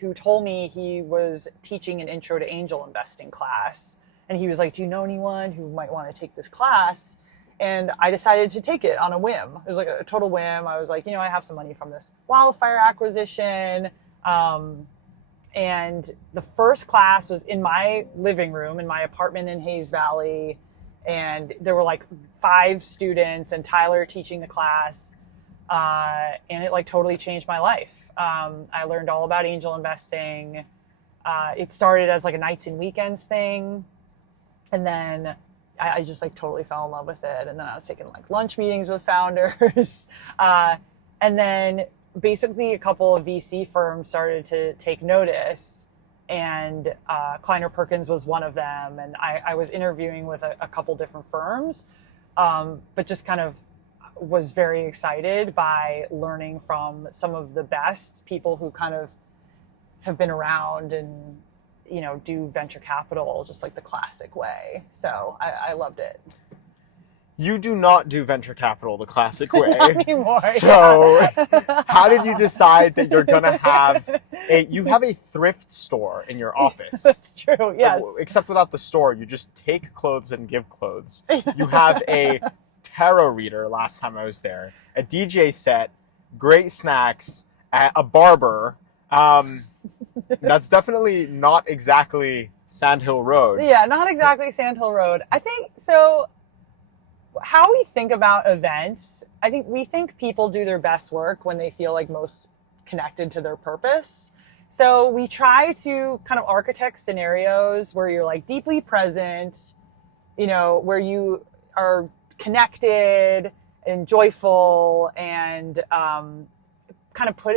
who told me he was teaching an intro to angel investing class. And he was like, do you know anyone who might want to take this class? And I decided to take it on a whim. It was like a total whim. I was like, I have some money from this wildfire acquisition. And the first class was in my living room in my apartment in Hayes Valley. And there were like 5 students and Tyler teaching the class. And it like totally changed my life. I learned all about angel investing. It started as like a nights and weekends thing. And then I just like totally fell in love with it. And then I was taking like lunch meetings with founders. And then basically a couple of VC firms started to take notice, and Kleiner Perkins was one of them. And I was interviewing with a couple different firms, but just kind of was very excited by learning from some of the best people who kind of have been around and, do venture capital just like the classic way. So I loved it. You do not do venture capital the classic way. Not anymore, so how did you decide that you're going to have you have a thrift store in your office? That's true, yes. Except without the store, you just take clothes and give clothes. You have a tarot reader last time I was there, a DJ set, great snacks, a barber. That's definitely not exactly Sandhill Road. Yeah, not exactly Sandhill Road. I think so. How we think about events, I think we think people do their best work when they feel like most connected to their purpose. So we try to kind of architect scenarios where you're like deeply present, where you are connected and joyful, and kind of put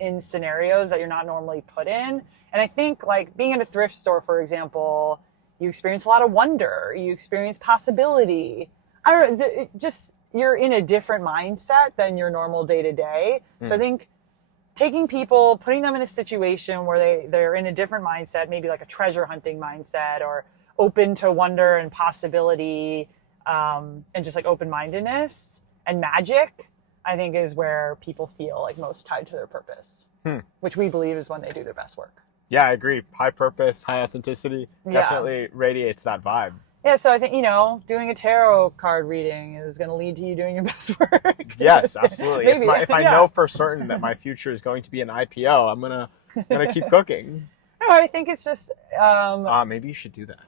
in scenarios that you're not normally put in. And I think like being in a thrift store, for example, you experience a lot of wonder, you experience possibility. You're in a different mindset than your normal day to day. So I think taking people, putting them in a situation where they're in a different mindset, maybe like a treasure hunting mindset, or open to wonder and possibility, and just like open-mindedness and magic, I think is where people feel like most tied to their purpose, which we believe is when they do their best work. Yeah, I agree. High purpose, high authenticity definitely radiates that vibe. Yeah, so I think, doing a tarot card reading is going to lead to you doing your best work. Yes, absolutely. Maybe. If I know for certain that my future is going to be an IPO, I'm gonna keep cooking. No, I think it's just... maybe you should do that.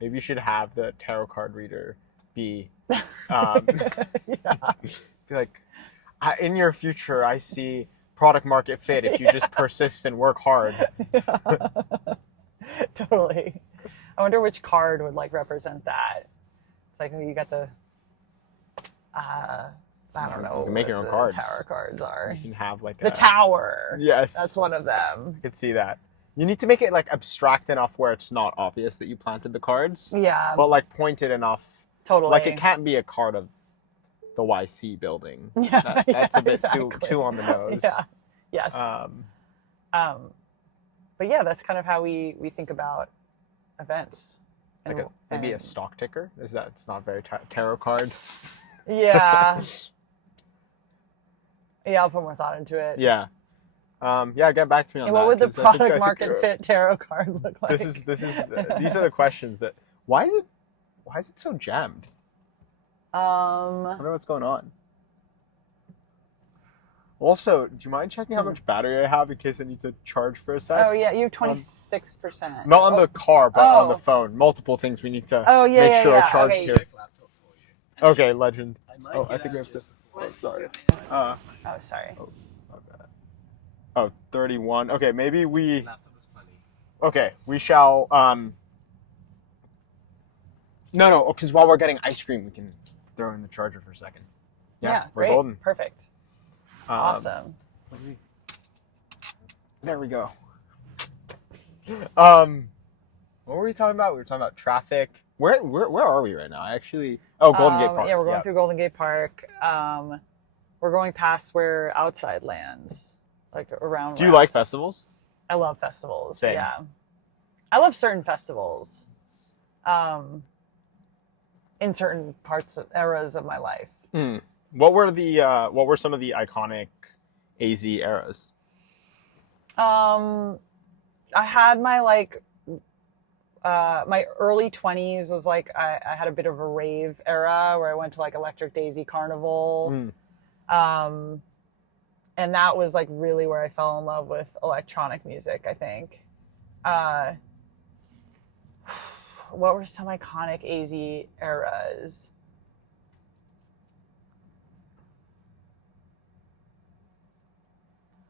Maybe you should have the tarot card reader be... be like, in your future, I see product market fit if you just persist and work hard. Totally. I wonder which card would like represent that. It's like you got the I don't know. You can make your own the cards. Tower cards are. You can have like the tower. Yes. That's one of them. I could see that. You need to make it like abstract enough where it's not obvious that you planted the cards. Yeah. But like pointed enough. Totally. Like it can't be a card of the YC building. Yeah. That's a bit exactly. too on the nose. Yeah. Yes. But yeah, that's kind of how we think about events. Like maybe a stock ticker? Is that it's not very tarot card? Yeah. Yeah, I'll put more thought into it. Yeah. Get back to me on and that. What would the I product think, market fit tarot card look like? These are the questions that why is it so jammed? I don't know what's going on. Also, do you mind checking how much battery I have in case I need to charge for a sec? Oh yeah, you have 26%. Not on the car, but on the phone. Multiple things we need to make sure are charged here. Check laptop for you. Okay, legend. I think we have to. Oh, sorry. Sorry. Oh, 31. Okay, maybe we. Laptop is funny. Okay, we shall. No, because while we're getting ice cream, we can throw in the charger for a second. Yeah, we're great. golden. Perfect. Awesome. There we go. What were we talking about? We were talking about traffic. Where are we right now? Golden Gate Park. Yeah, we're going through Golden Gate Park. We're going past where Outside lands, like around. Do you like festivals? I love festivals. Same. Yeah, I love certain festivals. In certain eras of my life. What were some of the iconic AZ eras? I had my my early 20s was like I had a bit of a rave era where I went to like Electric Daisy Carnival. And that was like really where I fell in love with electronic music, I think. What were some iconic AZ eras?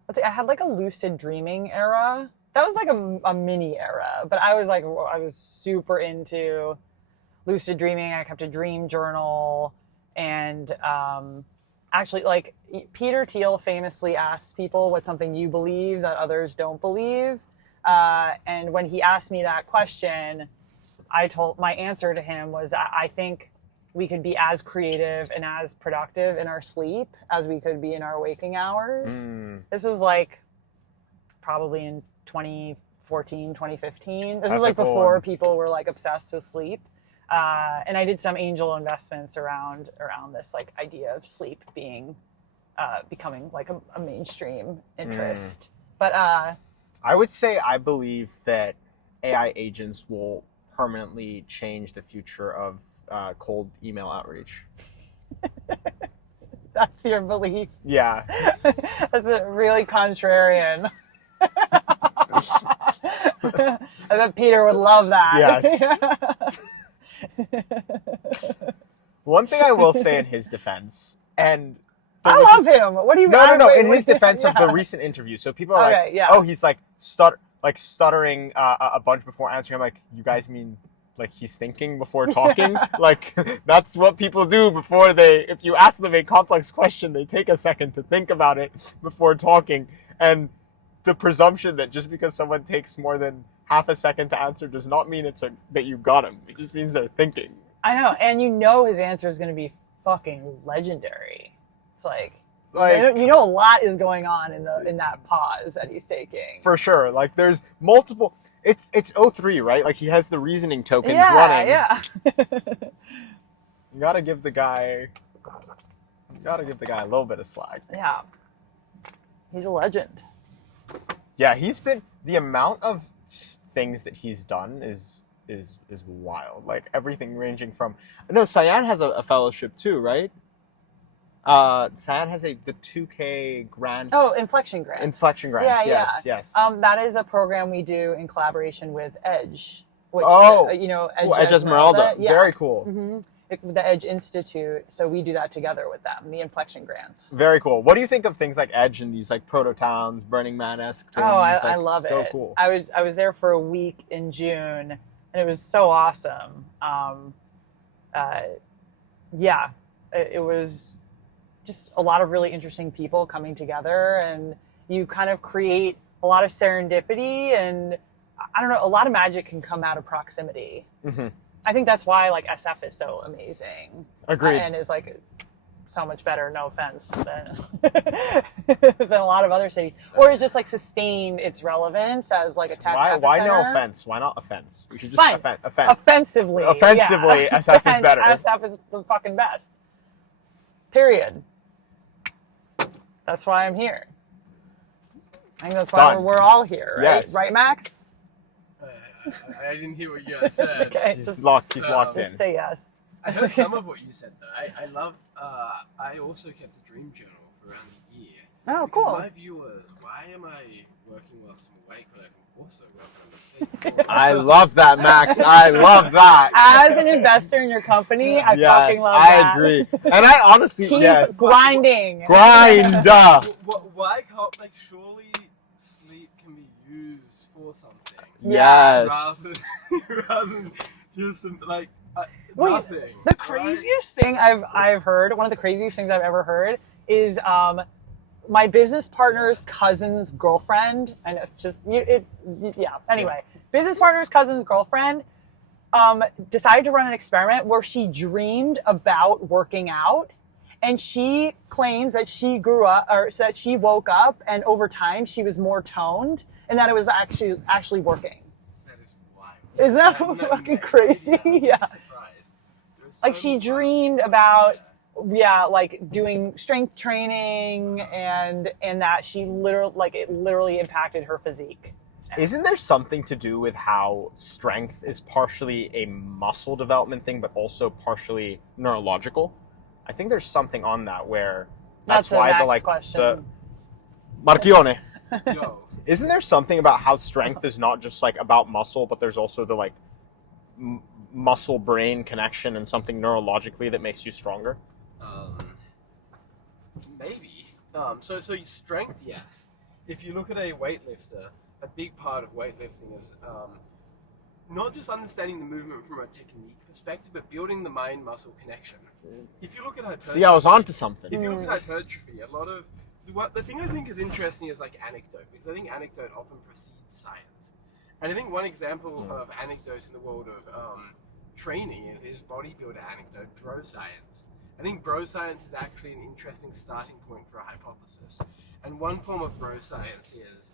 Let's see, I had like a lucid dreaming era. That was like a mini era, but I was super into lucid dreaming. I kept a dream journal, and actually, like Peter Thiel famously asks people what's something you believe that others don't believe, and when he asked me that question, my answer to him was I think we could be as creative and as productive in our sleep as we could be in our waking hours. This was like probably in 2014, 2015. This was like before people were like obsessed with sleep. And I did some angel investments around this like idea of sleep being becoming like a mainstream interest. But I would say I believe that AI agents will permanently change the future of cold email outreach. That's your belief. Yeah. That's a really contrarian. I bet Peter would love that. Yes. One thing I will say in his defense, and I love him. What do you mean? No. In his defense of the recent interview, so people are oh, he's like stuttering a bunch before answering. I'm like, you guys mean like he's thinking before talking? Like that's what people do before if you ask them a complex question, they take a second to think about it before talking. And the presumption that just because someone takes more than half a second to answer does not mean that you got him. It just means they're thinking. I know, and his answer is going to be fucking legendary. It's like a lot is going on in that pause that he's taking. For sure. Like there's multiple. It's 03, right? Like he has the reasoning tokens running. Yeah. You gotta give the guy a little bit of slack. Yeah. He's a legend. Yeah, the amount of things that he's done is wild. Like everything ranging from Cyan has a fellowship too, right? Cyan has the 2K grant. Oh, inflection grants. Yes. That is a program we do in collaboration with Edge. Which, Edge Esmeralda. Yeah. Very cool. Mm-hmm. The Edge Institute. So we do that together with them, the inflection grants. Very cool. What do you think of things like Edge and these like proto-towns, Burning Man-esque things? Oh, I love it. So cool. I was there for a week in June, and it was so awesome. It was just a lot of really interesting people coming together, and you kind of create a lot of serendipity, and I don't know, a lot of magic can come out of proximity. Mm-hmm. I think that's why like SF is so amazing. Agreed. And is like so much better, no offense, than a lot of other cities. Or it's just like sustained its relevance as like a tech epicenter. Why no offense? Why not offense? We should just offense. Offensively, SF is better. SF is the fucking best. Period. That's why I'm here. I think that's why we're all here, right? Yes. Right, Max? I didn't hear what you guys said. Okay. He's locked in. Just say yes. I heard some of what you said though. I love. I also kept a dream journal for around a year. Oh, Because cool. my viewers, why am I working whilst I'm awake when I can also work when I'm asleep? I love that, Max. I love that. As an investor in your company, I Yes, fucking love I that. agree. And I honestly, Keep yes. grinding. Grind. Why can't, like, surely sleep can be used for something? Yes. Rather than just, like, Wait, nothing. The craziest thing I've heard, one of the craziest things I've ever heard is my business partner's cousin's girlfriend, and it's just anyway, business partner's cousin's girlfriend decided to run an experiment where she dreamed about working out, and she claims that she grew up, or that she woke up and over time she was more toned, and that it was actually working. That is wild. Isn't that fucking crazy? Yeah. I'm surprised. There's Like so she many dreamed wild about, things out like doing strength training, and that she literally impacted her physique. Isn't there something to do with how strength is partially a muscle development thing, but also partially neurological? I think there's something on that where that's the why next the like question. the Marchione. there. Yo, Isn't there something about how strength is not just like about muscle, but there's also the like muscle brain connection and something neurologically that makes you stronger? Maybe. So strength, yes. If you look at a weightlifter, a big part of weightlifting is not just understanding the movement from a technique perspective, but building the mind-muscle connection. If you look at hypertrophy, See, I was onto something. if you look at hypertrophy, a lot of the thing I think is interesting is like anecdote, because I think anecdote often precedes science. And I think one example of anecdote in the world of training is bodybuilder anecdote, bro science. I think bro science is actually an interesting starting point for a hypothesis. And one form of bro science is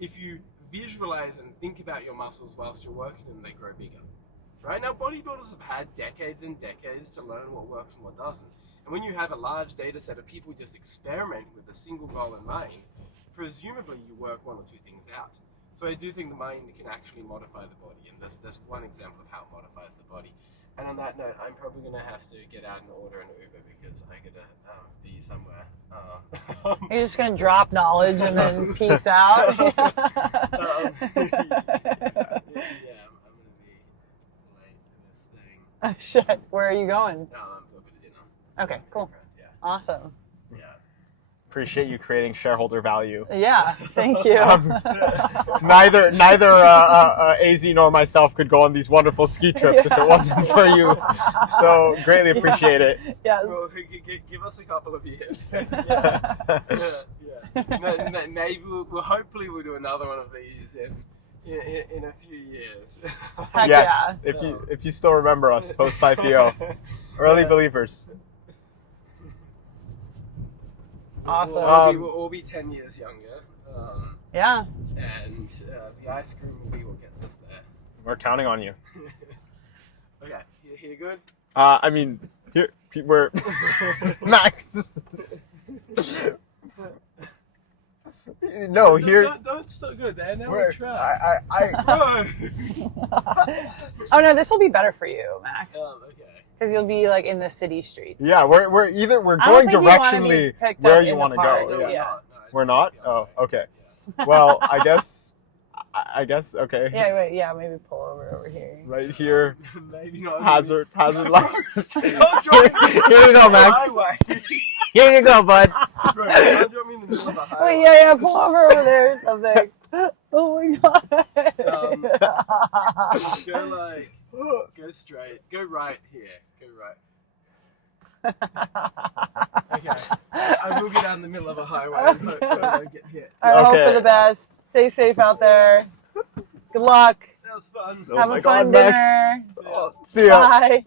if you visualize and think about your muscles whilst you're working them, they grow bigger. Right now, bodybuilders have had decades and decades to learn what works and what doesn't. And when you have a large data set of people just experimenting with a single goal in mind, presumably you work one or two things out. So I do think the mind can actually modify the body, and that's one example of how it modifies the body. And on that note, I'm probably going to have to get out and order an Uber because I got to be somewhere. You're just gonna drop knowledge and then peace out. Yeah, I'm going to be late for this thing. Oh, shit. Where are you going? No, I'm going to dinner. Okay, cool. Yeah. Awesome. Yeah. Appreciate you creating shareholder value. Yeah, thank you. Neither AZ nor myself could go on these wonderful ski trips if it wasn't for you. So greatly appreciate it. Yes. Well, give us a couple of years. Yeah. Maybe hopefully we'll do another one of these in a few years. Heck Yes, yeah. if you still remember us post IPO, early believers. Awesome. We'll all be 10 years younger. Yeah. And the ice cream will be what gets us there. We're counting on you. Okay, here good? I mean, here we're Max. No, here. Don't stop good there. Now We're, we're try. I Oh no, this will be better for you, Max. Okay. Because you'll be like in the city streets. yeah, we're I going don't think you wanna be directionally picked where up you in want to the park. go. No, Yeah. We're not? Oh, okay. Well, I guess okay. Yeah, wait, yeah, maybe pull over here. Right here, Maybe not. hazard lights. Don't drop me in the Here you go, Max. highway. Here you go, bud. Bro, don't drop me in the middle of the highway. Wait, yeah, pull over there or something. Oh my god. Go straight. Go right here. Go right. Okay. I will get out in the middle of a highway and hope I don't get hit. I hope Okay. for the best. Stay safe out there. Good luck. That was fun. Oh Have my a fun God, Max. dinner. Oh, see ya. Bye.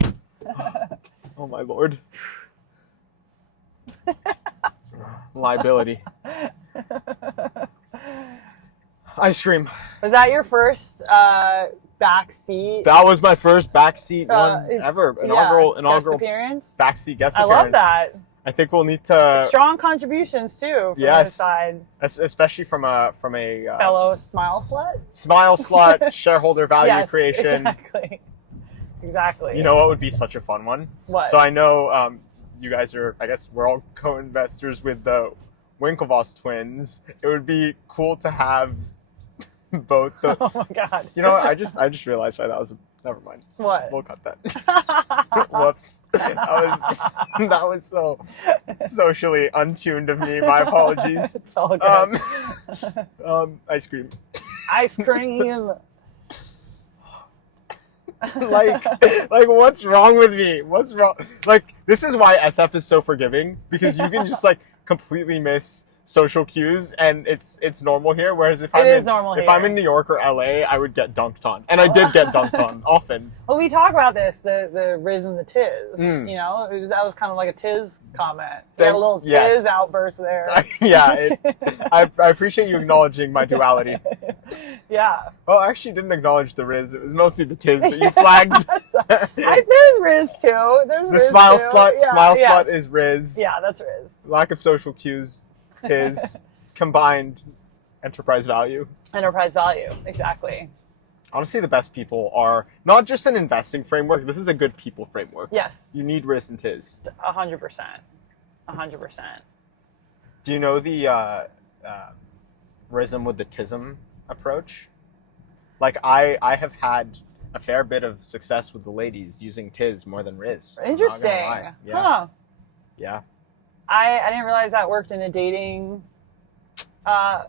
Oh my lord. Liability. Ice cream. Was that your first back seat? That was my first backseat one it- ever. guest Inaugural appearance? backseat guest I appearance. love that. I think we'll need to, Strong contributions too from Yes. the side. especially from a Fellow smile slut? smile slut shareholder value Yes, creation. Exactly. You know what would be such a fun one? What? So I know you guys are. I guess we're all co-investors with the Winklevoss twins, it would be cool to have both the. Oh my god. You know what? I just realized why that was. Never mind. What? We'll cut that. Whoops. That was so socially untuned of me. My apologies. It's all good. Ice cream. Ice cream. like what's wrong with me? What's wrong? Like, this is why SF is so forgiving, because you can just like completely miss social cues and it's normal here. Whereas if I'm in New York or LA, I would get dunked on, and I did get dunked on often. Well, we talk about this, the Riz and the Tiz. You know, that was kind of like a Tiz comment. They had a little Tiz outburst there. I appreciate you acknowledging my duality. Yeah. Well, I actually didn't acknowledge the Riz. It was mostly the Tiz that you flagged. There's Riz too. There's the Riz smile too. slut. Yeah, smile yes. slut is Riz. Yeah, that's Riz. Lack of social cues. Tiz. Combined enterprise value. Enterprise value, exactly. Honestly, the best people are not just an investing framework. This is a good people framework. Yes. You need Riz and Tiz. 100%. 100%. Do you know the Rism with the Tism approach? Like, I have had a fair bit of success with the ladies using Tiz more than Riz. Interesting. Yeah. Huh. Yeah. I didn't realize that worked in a dating The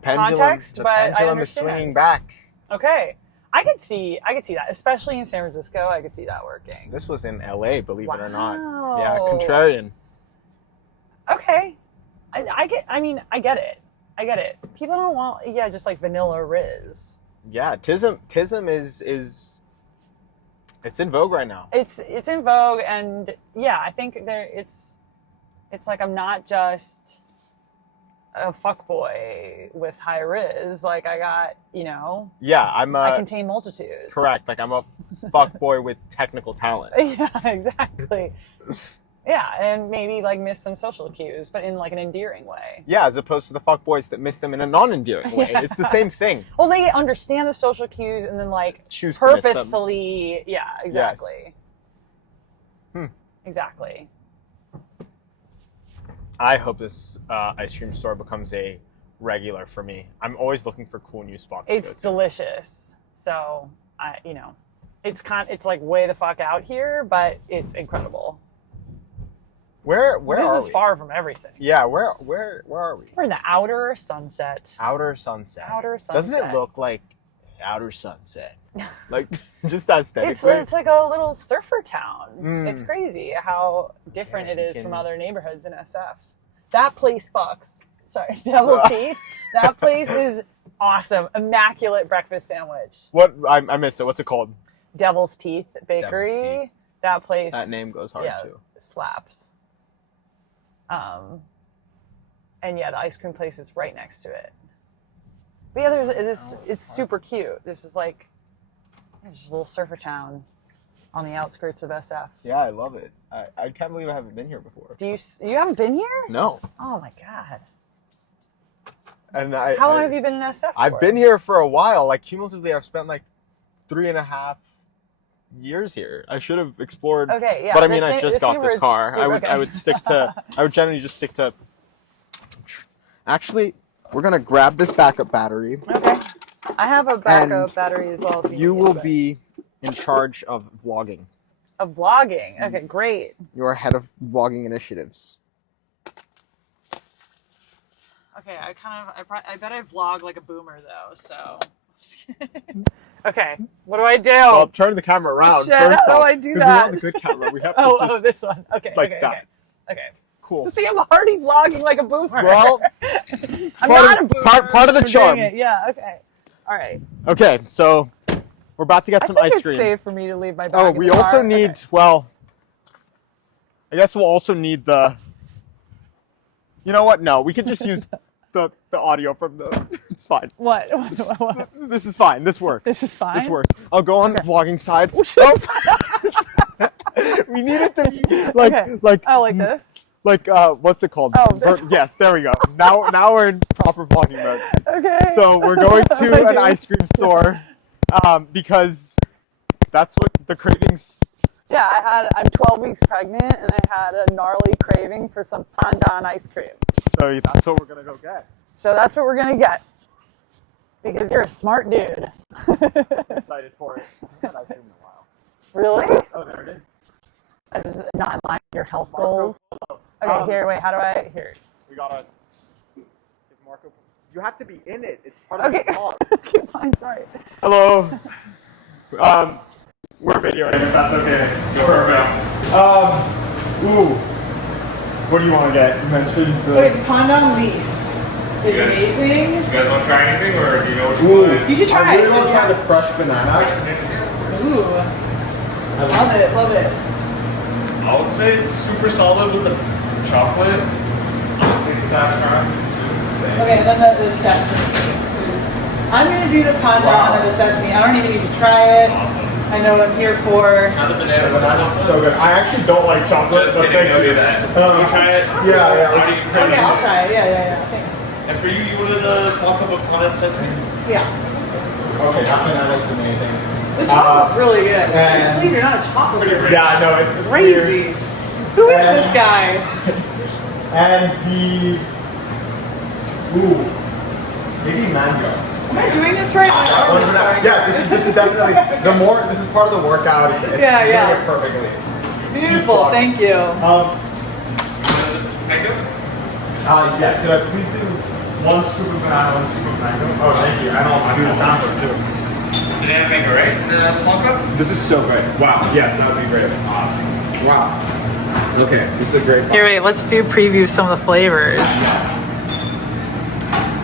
pendulum, context, the but I pendulum is understand. swinging back. Okay. I could see that, especially in San Francisco. I could see that working. This was in LA, believe it or not. Wow. Yeah, contrarian. Okay. I get it. I get it. People don't want, just like vanilla Riz. Yeah, Tism is it's in vogue right now. It's in vogue, and yeah, I think it's like I'm not just a fuckboy with high Riz. Like, I got, Yeah, I contain multitudes. Correct. Like, I'm a fuckboy with technical talent. Yeah, exactly. Yeah, and maybe like miss some social cues, but in like an endearing way. Yeah, as opposed to the fuckboys that miss them in a non-endearing way. Yeah. It's the same thing. Well, they understand the social cues and then like Choose to miss them. purposefully. Yeah, exactly. Yes. Exactly. I hope this ice cream store becomes a regular for me. I'm always looking for cool new spots to go It's to. delicious. So it's like way the fuck out here, but it's incredible. Where this are is we? far from everything. Yeah, where are we? We're in the outer sunset. Outer sunset. Outer sunset. Doesn't it look like outer sunset? Like, just aesthetically. It's like a little surfer town. It's crazy how different it is from other neighborhoods in SF. That place fucks. Sorry, Devil Teeth. That place is awesome. Immaculate breakfast sandwich. What? I missed it. What's it called? Devil's Teeth Bakery. Devil's Teeth. That place. That name goes hard too. Slaps. And yeah, the ice cream place is right next to it. But yeah, it's super cute. This is like just a little surfer town on the outskirts of SF. Yeah, I love it. I can't believe I haven't been here before. You haven't been here? No. Oh my god. And how long have you been in SF for? I've been here for a while. Like, cumulatively, I've spent like 3.5 years here. I should have explored. Okay, yeah. But I mean, I just got this car. I would generally just stick to. Actually, we're gonna grab this backup battery. Okay. I have a backup battery as well. You will be in charge of vlogging. Of vlogging. Okay, great. You're head of vlogging initiatives. Okay, I bet I vlog like a boomer though. So. Okay, what do I do? Well, turn the camera around Shit, first. how do I do that? We want the good camera. We have to oh, this one. Okay, like okay, that. Okay. Cool. See, I'm already vlogging like a boomer. Well, I'm not a boomer. Part of the I'm doing charm. it. Yeah. Okay. All right. Okay, so we're about to get some ice cream. It's safe for me to leave my bag. Oh, in we the also car. need. Okay. Well, I guess we'll also need the. You know what? No, we can just use the audio from the. It's fine. What? This is fine. This works. This is fine? This works. I'll go on the vlogging side. We need it to be like Okay. like. Oh, like this? Like what's it called? Oh, this one. Yes, there we go. Now we're in proper vlogging mode. Okay. So we're going to Okay. an ice cream store because that's what the cravings Yeah, I'm 12 weeks pregnant and I had a gnarly craving for some pandan ice cream. So that's what we're gonna go get. So that's what we're gonna get. Because you're a smart dude. I'm excited for it. I haven't had ice cream in a while. Really? Oh, there it is. I just not in line with your health goals. Okay, here, wait, how do I, here. We gotta give Marco. You have to be in it. It's part of the talk. Okay, fine, sorry. Hello. We're videoing if that's okay. Go ooh. What do you want to get? You mentioned the... Wait, the pandan leaf is amazing. You guys want to try anything, or do you know what you want? You should try I really it. want to try the crushed banana. Ooh. I love it, love it. I would say it's super solid with the chocolate. I would say that Okay, then the sesame. I'm going to do the pandan and the sesame. I don't even need to try it. Awesome. I know what I'm here for. Now the banana with chocolate. So good. I actually don't like chocolate. Just so kidding, thank no you. do that. Can you try it? Yeah. Okay, I'll try it. Yeah. Thanks. And for you, you wanted a small cup of condensed sesame? Yeah. Okay, that banana is amazing. The chocolate's really good. I and- can't believe you're not a chocolate person. Yeah, no, it's Crazy. Who is this guy? And the maybe mango. Am I doing this right? Yeah, this is definitely this is part of the workout. It's Yeah. doing it perfectly. Beautiful. Thank you. Mango? Yes, could I please do one scoop of banana, one scoop of mango? Oh, thank you. And I'll do the sandwich too. Banana mango, right? And then a small cup? This is so good. Wow. Yes, that would be great. Awesome. Wow. Okay, this is a great. Here, wait. Let's do preview some of the flavors.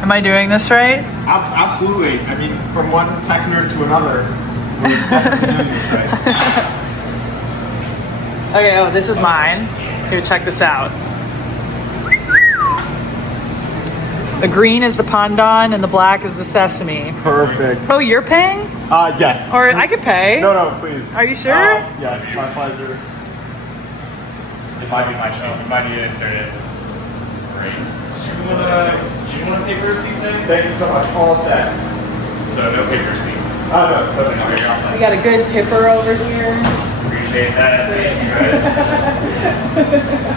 Am I doing this right? Absolutely. I mean, from one tech nerd to another, we're definitely doing this right. Okay. Oh, this is mine. Here, check this out. The green is the pandan and the black is the sesame. Perfect. Oh, you're paying? Yes. Or I could pay. No, please. Are you sure? Yes, my pleasure. It might be my show. You might need to insert it. Great. Do you want a paper receipt then? Thank you so much. All set. So no paper receipt. No. Okay, you're all set. We got a good tipper over here. Appreciate that. Thank you guys.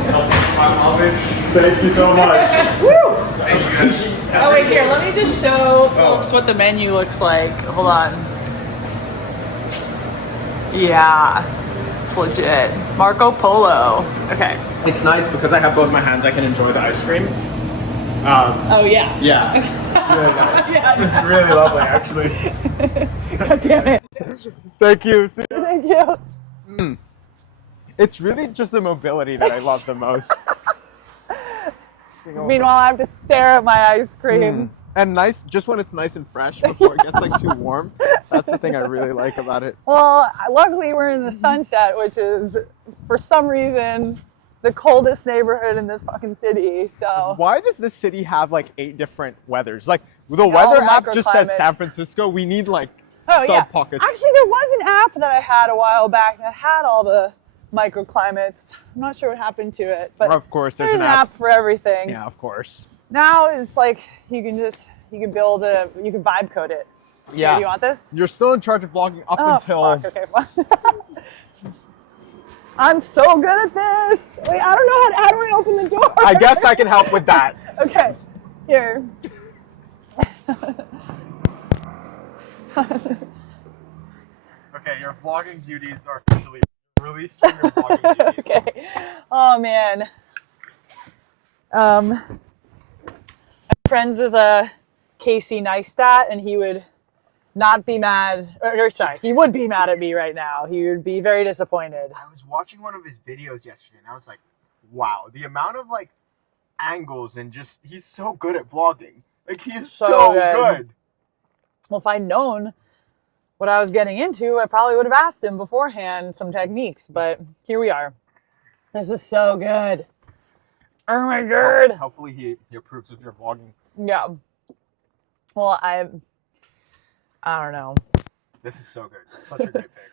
Help my knowledge. Thank you so much. Woo! Thank you guys. Oh wait, here. Let me just show folks what the menu looks like. Hold on. Yeah, it's legit. Marco Polo. Okay. It's nice because I have both my hands. I can enjoy the ice cream. Oh yeah. Yeah. Really nice. Yeah. It's really lovely, actually. God damn it. Thank you. See? Thank you. It's really just the mobility that I love the most. Meanwhile, I have to stare at my ice cream. And nice, just when it's nice and fresh before it gets like too warm. That's the thing I really like about it. Well, luckily we're in the Sunset, which is, for some reason, the coldest neighborhood in this fucking city. So Why does this city have like 8 different weathers? Like the weather app just says San Francisco. We need like sub pockets. Actually, there was an app that I had a while back that had all the microclimates. I'm not sure what happened to it, but of course, there's an app for everything. Yeah, of course. Now it's like you can vibe code it. Yeah. Okay, do you want this? You're still in charge of vlogging up until. Fuck. Okay, fine. I'm so good at this. Wait, I don't know how do I open the door? I guess I can help with that. Okay, here. Okay, your vlogging duties are officially released from your vlogging duties. Okay. Oh man. I'm friends with Casey Neistat, and he would not be mad. Or sorry, he would be mad at me right now. He would be very disappointed. I was watching one of his videos yesterday, and I was like, "Wow, the amount of like angles and just—he's so good at vlogging. Like he is so good." Well, if I'd known what I was getting into, I probably would have asked him beforehand some techniques. But here we are. This is so good. Oh my god. Hopefully he approves of your vlogging. Yeah. Well, I don't know. This is so good. Such a great pick.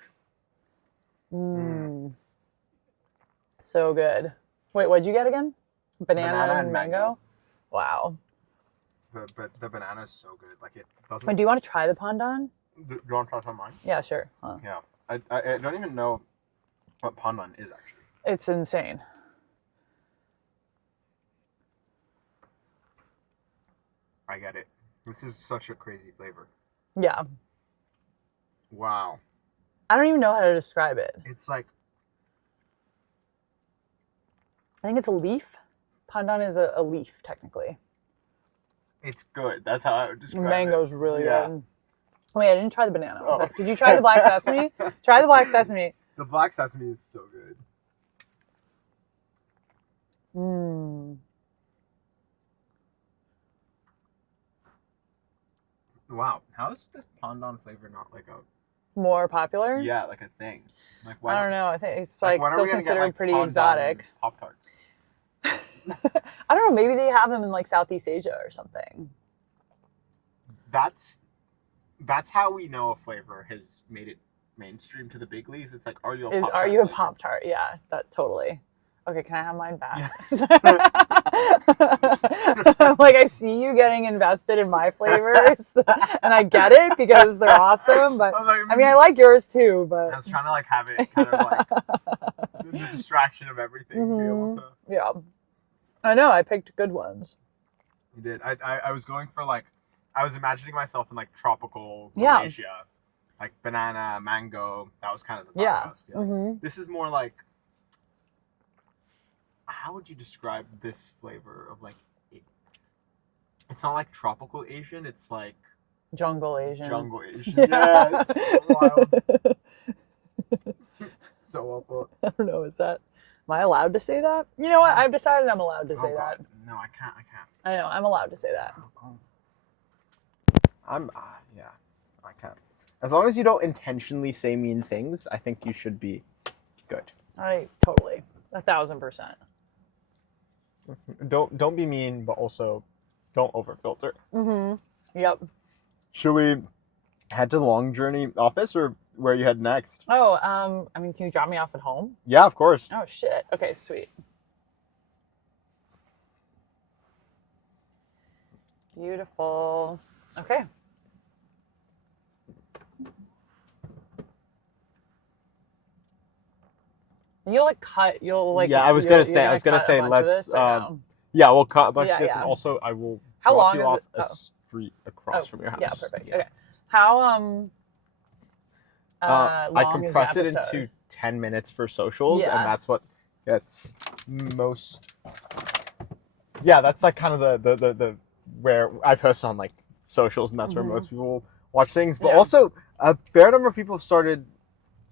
So good. Wait, what'd you get again? Banana and mango? Wow. But the banana is so good. Like it doesn't. Wait, do you want to try the pandan? Do you want to try some of mine? Yeah, sure. Huh. Yeah. I don't even know. what pandan is actually. It's insane. I get it. This is such a crazy flavor. Yeah. Wow. I don't even know how to describe it. It's like, I think it's a leaf. Pandan is a leaf, technically. it's good. That's how I would describe Mango's it. really Yeah. good. Wait, I didn't try the banana. One Oh. sec. Did you try the black sesame? Try the black sesame. The black sesame is so good. Mmm. Wow. How is this pandan flavor not like a More popular? like a thing? Like I don't know. I think it's when like are still we gonna get, considered like, pretty pandan exotic. Pop-Tarts. I don't know. Maybe they have them in like Southeast Asia or something. That's how we know a flavor has made it mainstream to the big leagues. It's like, are you a Pop-Tart Are you a flavor? Pop-Tart? Yeah, that totally. Okay, can I have mine back? I'm like, I see you getting invested in my flavors, and I get it because they're awesome. But I mean, I like yours too. But I was trying to like have it kind of like the distraction of everything. Be able to. Yeah, I know. I picked good ones. You did. I was going for like, I was imagining myself in like tropical Yeah. Malaysia, like banana, mango. That was kind of the vibe Yeah. I was feeling. This is more like, how would you describe this flavor of like? It's not like tropical Asian. It's like Jungle Asian. jungle Asian. Yes. So wild. So awful. I don't know. Am I allowed to say that? You know what? I've decided I'm allowed to say Oh, that. God. No, I can't. I know. I'm allowed to say that. I'm yeah, I can't. As long as you don't intentionally say mean things, I think you should be good. I totally 1,000%. Don't be mean, but also don't overfilter. Yep. Should we head to the Long Journey office or where you head next? Oh, I mean, can you drop me off at home? Yeah, of course. Oh shit. Okay, sweet. Beautiful. Okay. You'll like cut. You'll like. Yeah, I was you're- gonna you're say. I was gonna cut a say. bunch of Let's. this, or no? Yeah, we'll cut a bunch Yeah, of this, yeah. and also I will. How drop long you is off it? a Oh. street across from your house. Yeah, perfect. Yeah. Okay. How I long compress is it the episode? into 10 minutes for socials, Yeah. and that's what gets most. Yeah, that's like kind of the where I post on like socials, and that's where most people watch things. But Yeah. also, a fair number of people have started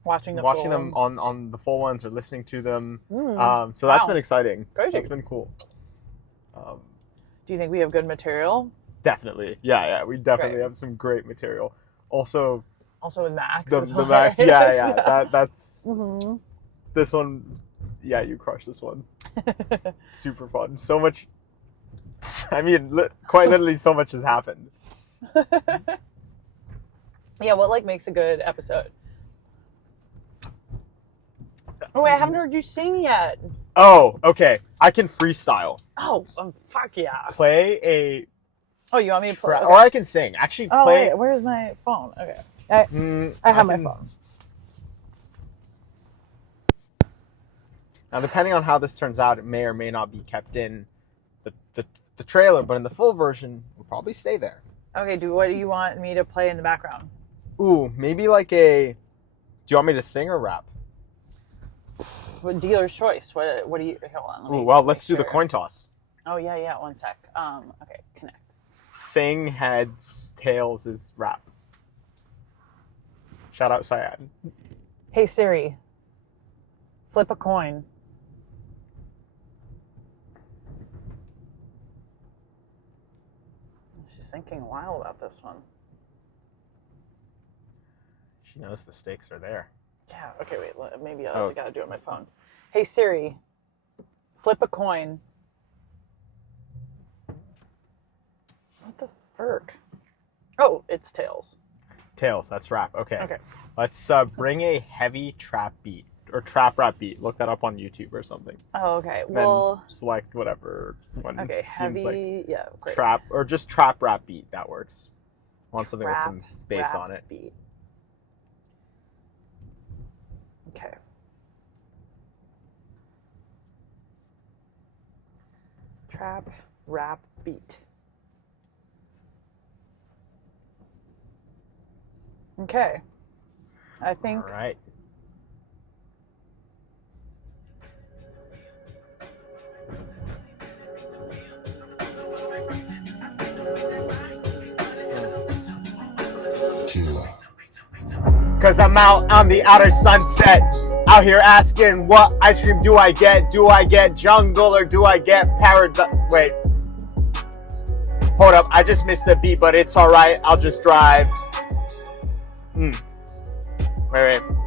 watching them full- on the full ones or listening to them. So Wow. that's been exciting. Crazy. That's been cool. Do you think we have good material? Definitely, yeah, we definitely Great. have some great material. Also, Also with Max. the is Max, hilarious. that's Mhm. this one. Yeah, you crushed this one. Super fun. So much. I mean, quite literally, so much has happened. Yeah, what like makes a good episode? Oh wait, I haven't heard you sing yet. Oh, okay. I can freestyle. Oh, fuck yeah. Play a. Oh, you want me to play? Or I can sing. Actually, Oh play. wait, where's my phone? Okay, I have my phone. Now, depending on how this turns out, it may or may not be kept in the trailer, but in the full version, we'll probably stay there. Okay, what do you want me to play in the background? Ooh, maybe like a. Do you want me to sing or rap? What dealer's choice? What do you? Hold on. Let me Ooh, well, let's make do the sure. coin toss. Oh yeah. 1 sec. Okay, connect. Sing, heads, tails is rap. Shout out Syed. Hey Siri, flip a coin. She's thinking a while about this one. She knows the stakes are there. Yeah. Okay. Wait. Maybe I Oh. gotta do it on my phone. Hey Siri, flip a coin. What the frick? Oh, it's tails. Tails, that's rap. Okay. Okay. Let's bring a heavy trap beat or trap rap beat. Look that up on YouTube or something. Oh, okay. Then Well. select whatever one Okay. seems Heavy. like Yeah. Great. trap or just trap rap beat. That works. Want something with Trap some bass rap on it. Beat. Okay. Trap rap beat. Okay. I think. All right. Cause I'm out on the outer sunset, out here asking what ice cream do I get? Do I get jungle or do I get paradise? Wait. Hold up, I just missed the beat, but it's alright, I'll just drive. Wait,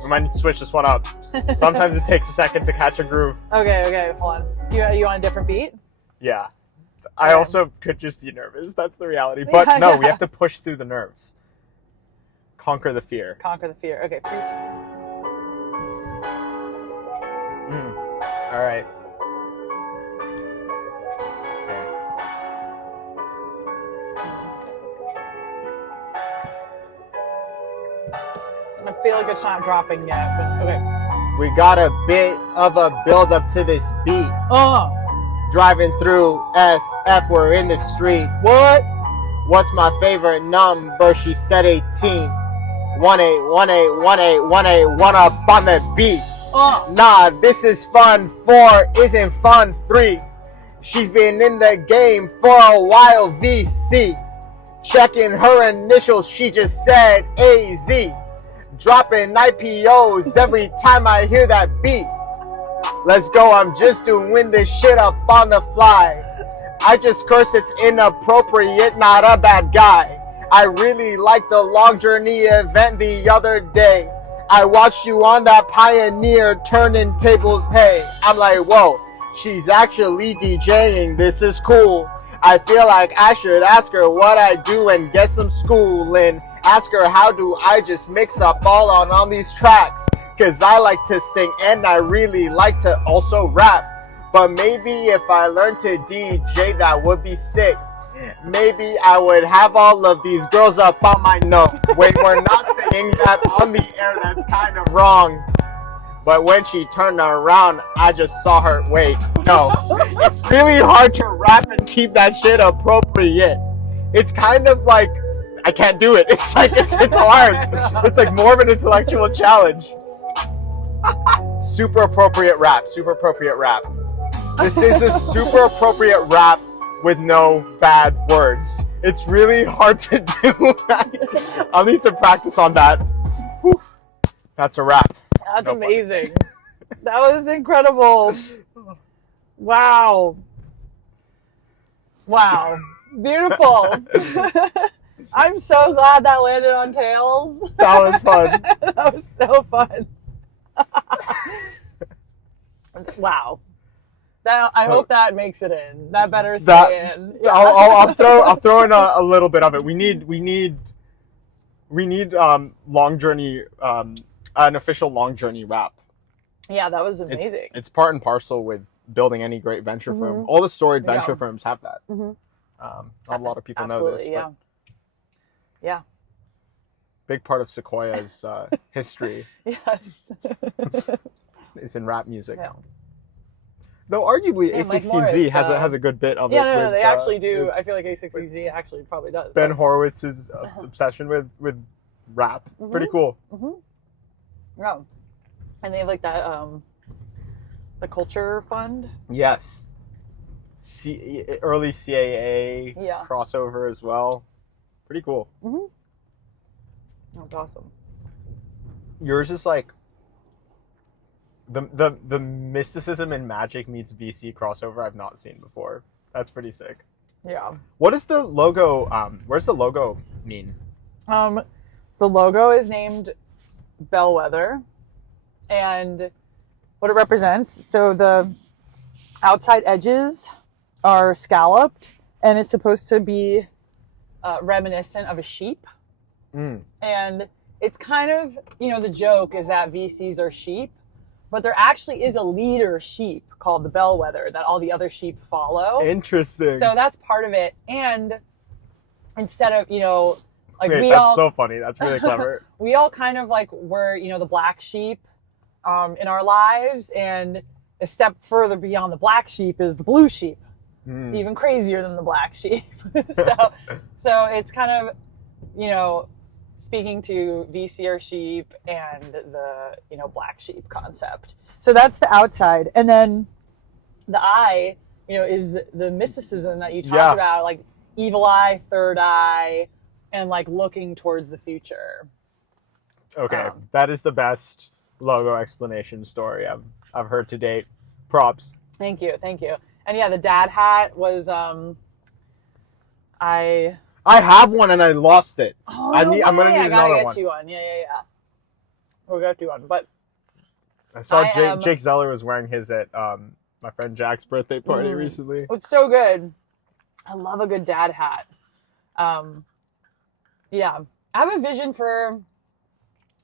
we might need to switch this one up. Sometimes it takes a second to catch a groove. Okay, hold on. You want a different beat? Yeah. I also could just be nervous, that's the reality. But Yeah, no, yeah. we have to push through the nerves. Conquer the fear. Conquer the fear. Okay, please. Alright. I feel like it's not dropping yet, but okay. We got a bit of a build up to this beat. Driving through SF, we're in the streets. What? What's my favorite number? She said 18. 1-8, 1-8, 1-8, 1-8, 1 up on the beat. Nah, this is fun. 4 isn't fun. 3. She's been in the game for a while. VC. Checking her initials, she just said AZ. Dropping IPOs every time I hear that beat. Let's go, I'm just doing this shit up on the fly. I just curse, it's inappropriate, not a bad guy. I really liked the Long Journey event the other day. I watched you on that Pioneer turning tables, hey. I'm like, whoa, she's actually DJing, this is cool. I feel like I should ask her what I do and get some schooling. Ask her how do I just mix up all on these tracks. Cause I like to sing and I really like to also rap. But maybe if I learned to DJ that would be sick. Maybe I would have all of these girls up on my nose. Wait, we're not saying that on the air, that's kind of wrong. But when she turned around, I just saw her. Wait, no. It's really hard to rap and keep that shit appropriate. It's kind of like, I can't do it. It's like, it's hard. It's like more of an intellectual challenge. Super appropriate rap, super appropriate rap. This is a super appropriate rap with no bad words. It's really hard to do. I'll need some practice on that. Whew. That's a wrap. That's amazing. That was incredible. Wow. Beautiful. I'm so glad that landed on Tails. That was fun. That was so fun. Wow. I hope that makes it in. That better stay in. Yeah. I'll throw in a little bit of it. We need Long Journey, an official Long Journey rap. Yeah, that was amazing. It's part and parcel with building any great venture firm. All the storied venture firms have that. Not a lot of people know this. Yeah. Yeah. Big part of Sequoia's history. Yes. is in rap music. Yeah. Though arguably Mike A16Z Morris, has a good bit of it. Yeah, no, they actually do. I feel like A16Z actually probably does. Ben Horowitz's obsession with rap. Pretty cool. Yeah. And they have like that, the Culture Fund. Yes. Early CAA crossover as well. Pretty cool. That's awesome. Yours is like the mysticism and magic meets VC crossover I've not seen before. That's pretty sick. Yeah. What is the logo? Where's the logo mean? The logo is named Bellwether, and what it represents. So the outside edges are scalloped, and it's supposed to be reminiscent of a sheep. And it's kind of, the joke is that VCs are sheep, but there actually is a leader sheep called the Bellwether that all the other sheep follow. Interesting. So that's part of it. And instead of, like that's so funny. That's really clever. We all kind of like were, the black sheep in our lives, and a step further beyond the black sheep is the blue sheep. even crazier than the black sheep. so it's kind of, you know, speaking to VCR sheep and the, you know, black sheep concept. So that's the outside. And then the eye, you know, is the mysticism that you talked about, like evil eye, third eye, and like looking towards the future. Okay, that is the best logo explanation story I've heard to date. Props. Thank you. And yeah, the dad hat was I have one and I lost it. Oh, I'm gonna need another one. I gotta get you one. Yeah. We'll get you one. But I saw Jake Zeller was wearing his at my friend Jack's birthday party recently. It's so good. I love a good dad hat. Yeah, I have a vision for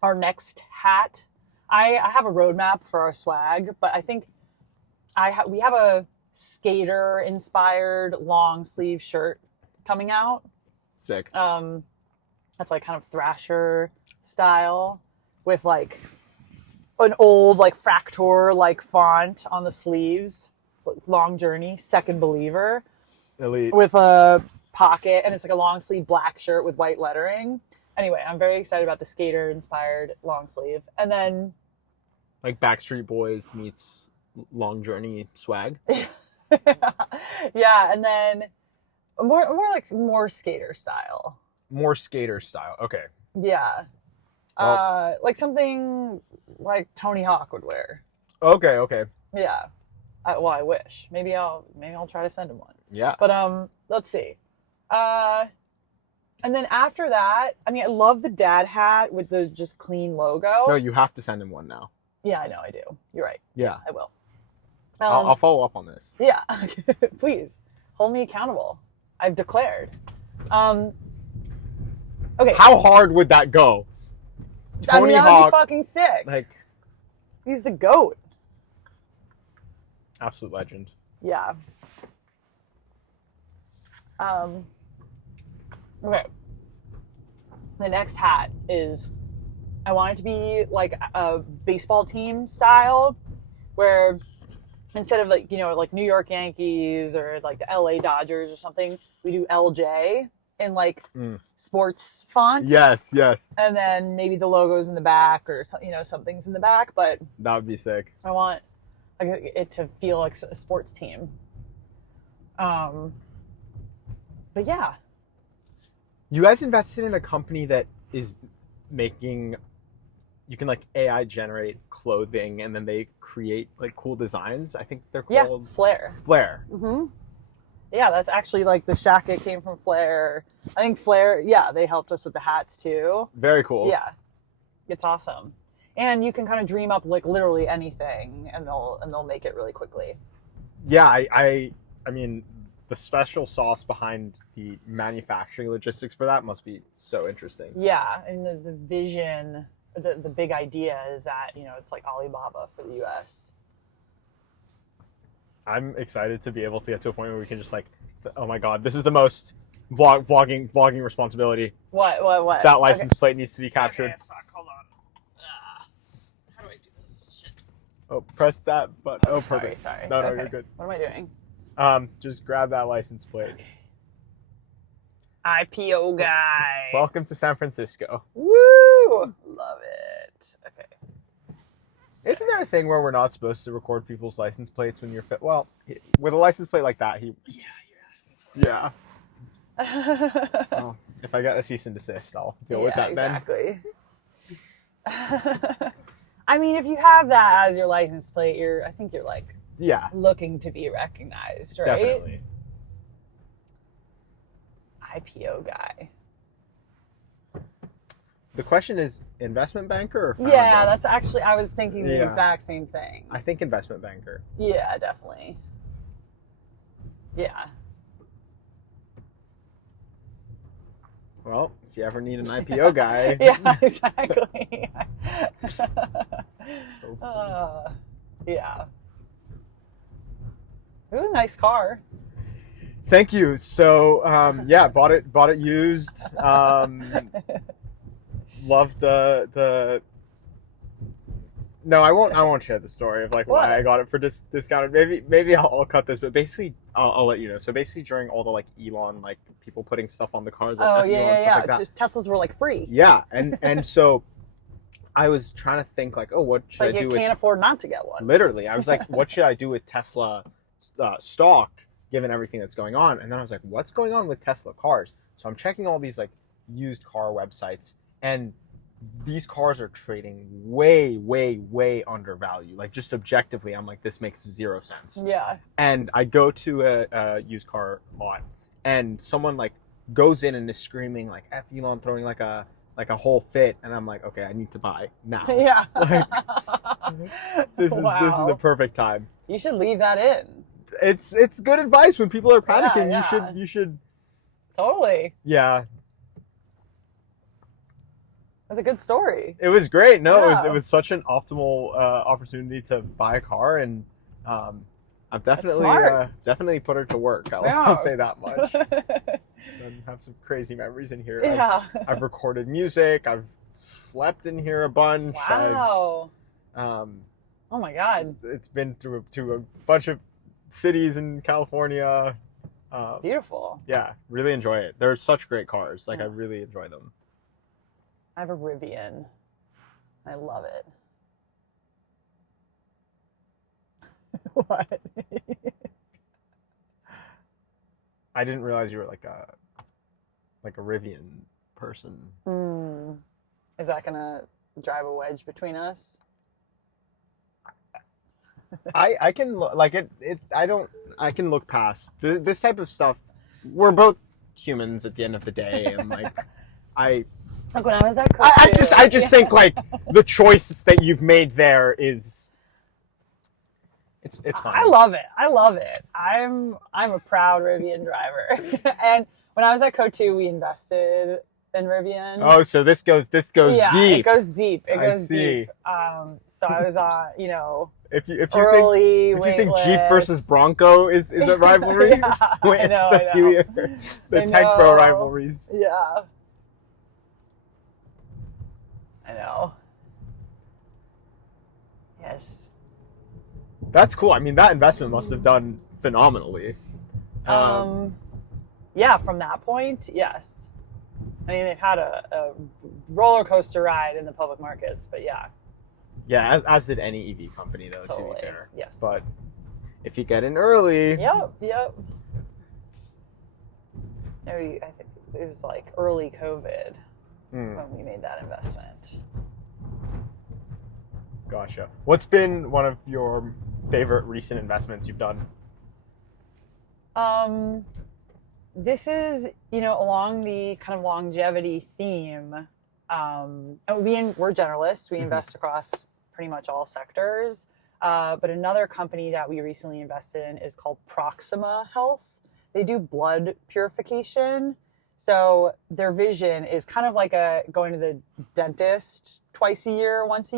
our next hat. I have a roadmap for our swag, but I think we have a skater-inspired long sleeve shirt coming out. Sick. That's like kind of Thrasher style with like an old like Fractor like font on the sleeves. It's like Long Journey, Second Believer. Elite. With a pocket, and it's like a long sleeve black shirt with white lettering. Anyway, I'm very excited about the skater inspired long sleeve. And then like Backstreet Boys meets Long Journey swag. Yeah, and then more skater style. More skater style. Okay. Yeah. Well, like something like Tony Hawk would wear. Okay. Yeah. I wish. Maybe I'll try to send him one. Yeah. But let's see. And then after that, I mean, I love the dad hat with the just clean logo. No, you have to send him one now. Yeah, I know, I do. You're right. Yeah. I will. I'll follow up on this. Yeah. Please hold me accountable. I've declared. Okay. How hard would that go? Tony that Hawk, would be fucking sick. like, he's the GOAT. Absolute legend. Yeah. Okay. The next hat is, I want it to be like a baseball team style, where instead of like, you know, like New York Yankees or like the LA Dodgers or something, we do LJ in like sports font. Yes. And then maybe the logo's in the back or, you know, something's in the back, but That would be sick. I want like it to feel like a sports team. But yeah. You guys invested in a company that is making, you can like AI generate clothing and then they create like cool designs. I think they're called Flare. Mm-hmm. Yeah, that's actually like the jacket came from Flare. I think Flare, they helped us with the hats too. Very cool. Yeah. It's awesome. And you can kind of dream up like literally anything and they'll make it really quickly. Yeah, I mean, the special sauce behind the manufacturing logistics for that must be so interesting. Yeah, and the vision, the big idea is that, you know, it's like Alibaba for the US. I'm excited to be able to get to a point where we can just like, oh my god, this is the most vlogging responsibility. What? That license plate needs to be captured. Okay, fuck, hold on. How do I do this? Shit. Oh, press that button. Oh, perfect. Sorry. No, Okay. you're good. What am I doing? Just grab that license plate. Okay. IPO guy. Welcome to San Francisco. Woo! Love it. Okay. Isn't there a thing where we're not supposed to record people's license plates when you're fit? Well, with a license plate like that, Yeah, you're asking Yeah. Well, if I get a cease and desist, I'll deal with that exactly. I mean, if you have that as your license plate, I think you're like looking to be recognized, right? Definitely. IPO guy. The question is investment banker or founder? Yeah, that's actually, I was thinking the exact same thing. I think investment banker. Yeah, definitely. Yeah. Well, if you ever need an IPO guy. Yeah, exactly. Yeah. It was a nice car. Thank you. So, bought it used. Love the No, I won't. I won't share the story of like What? why I got it for discounted. Maybe I'll cut this, but basically I'll let you know. So basically during all the like Elon like people putting stuff on the cars, like Oh Elon yeah, and stuff like that. Just Teslas were like free. Yeah, and so I was trying to think like, oh, what It's should like I do you with can't afford not to get one. literally? I was like, what should I do with Tesla stock given everything that's going on? And then I was like, what's going on with Tesla cars? So I'm checking all these like used car websites, and these cars are trading way undervalued. Like just objectively, I'm like, this makes zero sense. Yeah. And I go to a used car lot, and someone like goes in and is screaming like F Elon, throwing like a whole fit, and I'm like, okay, I need to buy now. Yeah. Like, this is the Wow. perfect time. You should leave that in. It's good advice when people are panicking. Yeah. You should Totally. yeah. That's a good story. It was great. No, Yeah. it was such an optimal opportunity to buy a car, and I've definitely put her to work. I'll Yeah. say that much. And have some crazy memories in here. Yeah. I've recorded music. I've slept in here a bunch. Wow. Oh my God. It's been to a bunch of cities in California. Beautiful. Yeah, really enjoy it. They're such great cars. Like I really enjoy them. I have a Rivian. I love it. What? I didn't realize you were like a Rivian person. Is that gonna drive a wedge between us? I can like it. I can look past this type of stuff. We're both humans at the end of the day, and like Like when I was at I just think like the choices that you've made there is it's fine. I love it. I'm a proud Rivian driver. And when I was at Co2, we invested in Rivian. Oh, so this goes yeah, deep. it goes deep. It I goes see. deep. So I was on, If you early think Jeep waitlist. versus Bronco is a rivalry, Yeah, wait I know. until you hear the I Tech Pro know. rivalries. Yeah. I know. Yes. That's cool. I mean, that investment must have done phenomenally. Yeah, from that point, yes. I mean, they've had a roller coaster ride in the public markets, but yeah. Yeah, as did any EV company, though, Totally. to be fair. Yes. But if you get in early... Yep. Maybe, I think it was like early COVID when we made that investment. Gotcha. What's been one of your favorite recent investments you've done? This is, along the kind of longevity theme. We're generalists. We invest across pretty much all sectors. But another company that we recently invested in is called Proxima Health. They do blood purification. So their vision is kind of like going to the dentist once a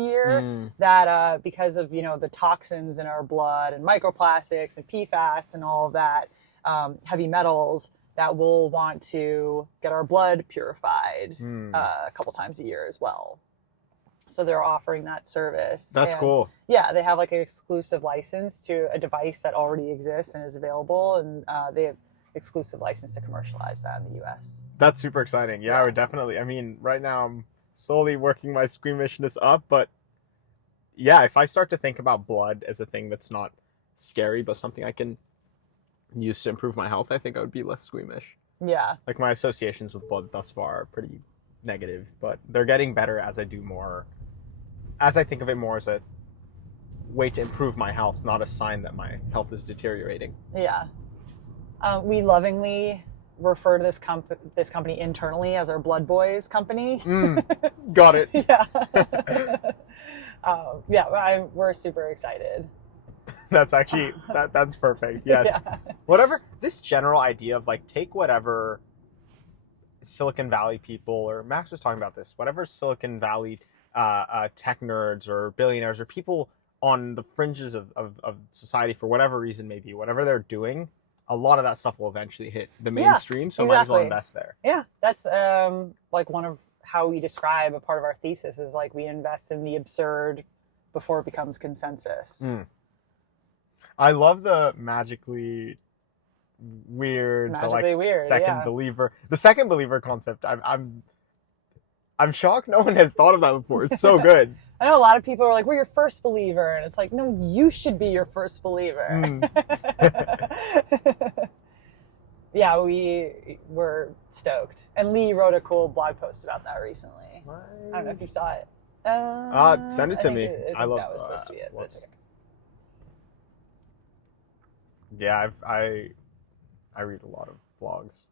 year, that because of, the toxins in our blood and microplastics and PFAS and all of that, heavy metals, that we'll want to get our blood purified a couple times a year as well. So they're offering that service. That's cool. Yeah, they have like an exclusive license to a device that already exists and is available, and they have exclusive license to commercialize that in the U.S. That's super exciting. Yeah, I would definitely. I mean, right now I'm slowly working my squeamishness up, but yeah, if I start to think about blood as a thing that's not scary, but something I can use to improve my health, I think I would be less squeamish. Yeah. Like my associations with blood thus far are pretty negative, but they're getting better as I do more. As I think of it more as a way to improve my health, not a sign that my health is deteriorating. Yeah. We lovingly refer to this company internally as our Blood Boys company. Got it. Yeah. We're super excited. That's actually that's perfect. Yes. Yeah. Whatever, this general idea of like, take whatever Silicon Valley people, or Max was talking about this, whatever Silicon Valley tech nerds or billionaires or people on the fringes of society for whatever reason, maybe whatever they're doing, a lot of that stuff will eventually hit the mainstream. So I might as well invest there. Yeah. That's like one of how we describe a part of our thesis is like we invest in the absurd before it becomes consensus. I love the magically weird, Magically weird, second yeah. believer. The second believer concept. I'm shocked no one has thought of that before. It's so good. I know a lot of people are like, we're your first believer. And it's like, no, you should be your first believer. Yeah, we were stoked. And Lee wrote a cool blog post about that recently. I don't know if you saw it. Send it to me. I think I love that was supposed to be it. But it's okay. Yeah, I read a lot of blogs.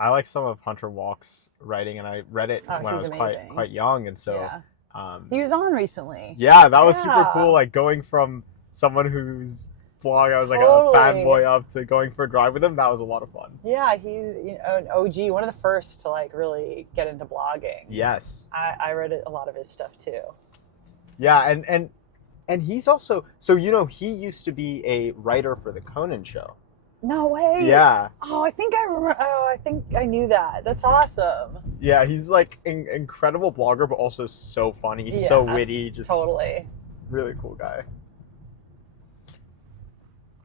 I like some of Hunter Walk's writing, and I read it when I was amazing. quite young, and so yeah. He was on recently. Yeah, that was super cool. Like going from someone whose blog I was like a fanboy of to going for a drive with him. That was a lot of fun. Yeah, he's an OG, one of the first to like really get into blogging. Yes, I read a lot of his stuff too. Yeah, and he's also he used to be a writer for the Conan show. No way. Yeah. Oh, I think I remember. Oh, I think I knew that. That's awesome. Yeah, he's like an incredible blogger, but also so funny, so witty, just totally really cool guy.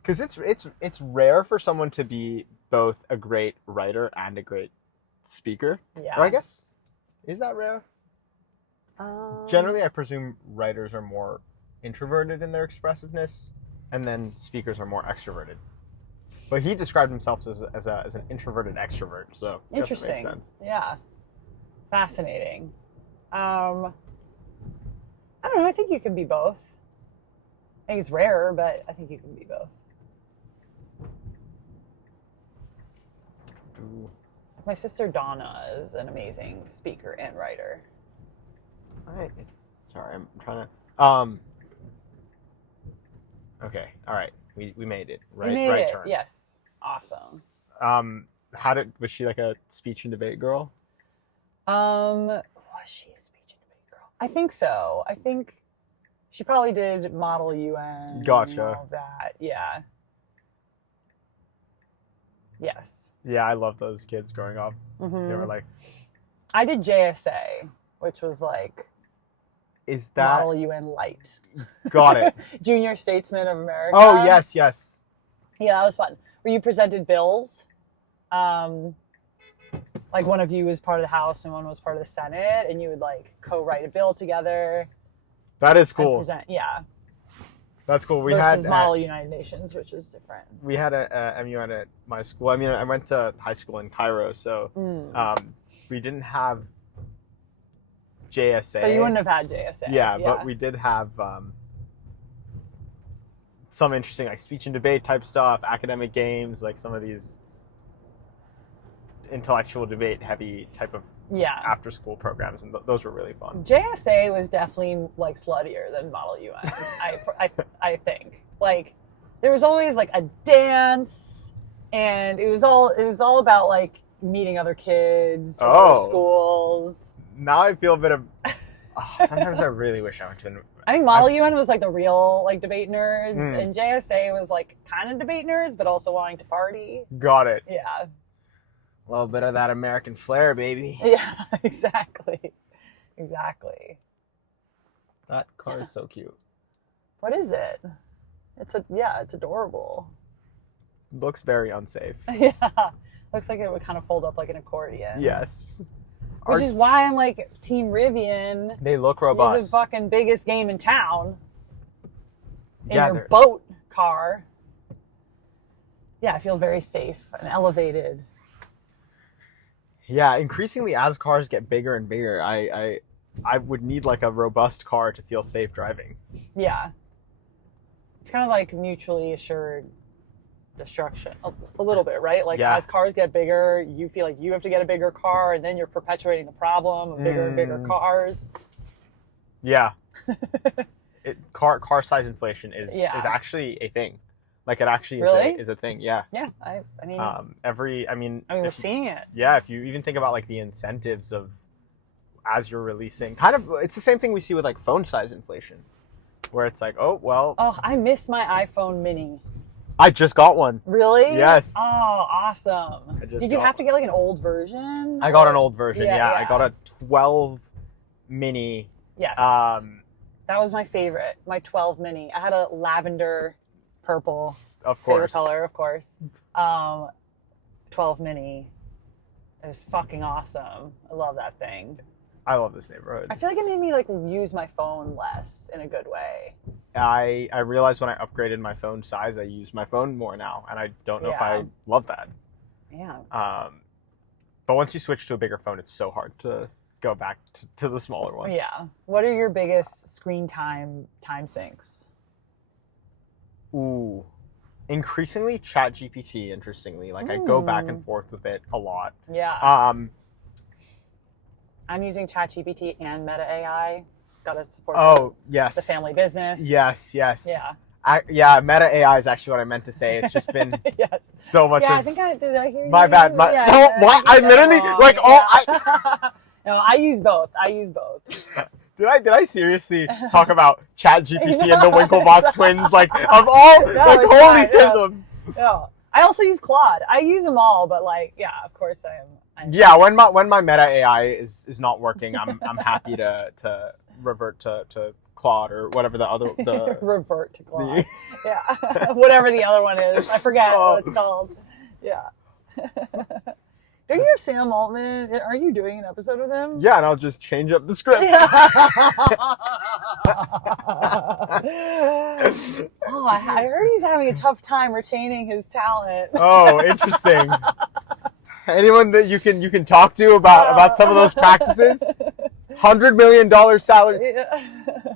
Because it's rare for someone to be both a great writer and a great speaker. Yeah. Or I guess, is that rare? Generally, I presume writers are more introverted in their expressiveness, and then speakers are more extroverted. But he described himself as an introverted extrovert, so interesting. Makes sense. Yeah, fascinating. I don't know. I think you can be both. I think it's rare, but I think you can be both. Ooh. My sister Donna is an amazing speaker and writer. Sorry, I'm trying to. Okay, all right. We made it. Right turn. Yes. Awesome. Was she like a speech and debate girl? Was she a speech and debate girl? I think so. I think she probably did Model UN. Gotcha. And all of that. Yeah. Yes. Yeah, I love those kids growing up. Mm-hmm. They were like, I did JSA, which was like is that Model UN Light? Got it. Junior Statesman of America. Oh, yes. Yeah, that was fun. Where you presented bills. Like one of you was part of the House and one was part of the Senate, and you would like co-write a bill together. That is cool. Yeah. That's cool. Versus Model United Nations, which is different. We had a MUN at my school. I mean, I went to high school in Cairo, so we didn't have JSA. So you wouldn't have had JSA. Yeah, but we did have some interesting like speech and debate type stuff, academic games, like some of these intellectual debate heavy type of after school programs, and those were really fun. JSA was definitely like sluttier than Model UN. I think like there was always like a dance, and it was all about like meeting other kids from other schools. Now I feel a bit of. Sometimes I really wish I went to. I think Model UN was like the real like debate nerds, and JSA was like kind of debate nerds, but also wanting to party. Got it. Yeah. A little bit of that American flair, baby. Yeah, exactly. That car is so cute. What is it? It's adorable. Looks very unsafe. Yeah. Looks like it would kind of fold up like an accordion. Yes. Which is why I'm like Team Rivian. They look robust. You're the fucking biggest game in town. In Yeah, your boat car. Yeah, I feel very safe and elevated. Yeah, increasingly as cars get bigger and bigger, I would need like a robust car to feel safe driving. Yeah. It's kind of like mutually assured destruction a little bit, right? Like as cars get bigger, you feel like you have to get a bigger car, and then you're perpetuating the problem of bigger and bigger cars. Yeah. Car size inflation is actually a thing. Like it actually is a thing. Yeah. Yeah. I mean, we're seeing it. Yeah. If you even think about like the incentives of as you're releasing, kind of, it's the same thing we see with like phone size inflation, where it's like, oh, I miss my iPhone mini. I just got one. Really? Yes. Oh, awesome. Did you have to get like an old version? I got an old version. Yeah. I got a 12 mini Yes. Um, That was my favorite. My 12 mini. I had a lavender purple of favorite course. color, of course. 12 mini. It was fucking awesome. I love that thing. I love this neighborhood. I feel like it made me like use my phone less in a good way. I realized when I upgraded my phone size, I use my phone more now, and I don't know if Yeah. I love that. Yeah. But once you switch to a bigger phone, it's so hard to go back to the smaller one. Yeah. What are your biggest screen time sinks? Ooh. Increasingly ChatGPT, interestingly. Like, I go back and forth with it a lot. Yeah. I'm using ChatGPT and Meta AI. Gotta support Yes. the family business. Yes. Yeah. Meta AI is actually what I meant to say. It's just been Yes. so much Yeah, of... did I hear you? My bad. Yeah, No, yeah, what? I literally, like, No, I use both. Did I seriously talk about ChatGPT and the Winklevoss twins? Like, of all, No, like, it's holy fine, no. tism. No. I also use Claude. I use them all, but like, yeah, of course I am. Yeah, when my Meta AI is not working, I'm happy to revert to Claude or whatever the Revert to Claude. Yeah. Whatever the other one is. I forget what it's called. Yeah. Don't you have Sam Altman? Are you doing an episode with him? Yeah, and I'll just change up the script. Oh, I heard he's having a tough time retaining his talent. Oh, interesting. Anyone that you can talk to about some of those practices? $100 million salary.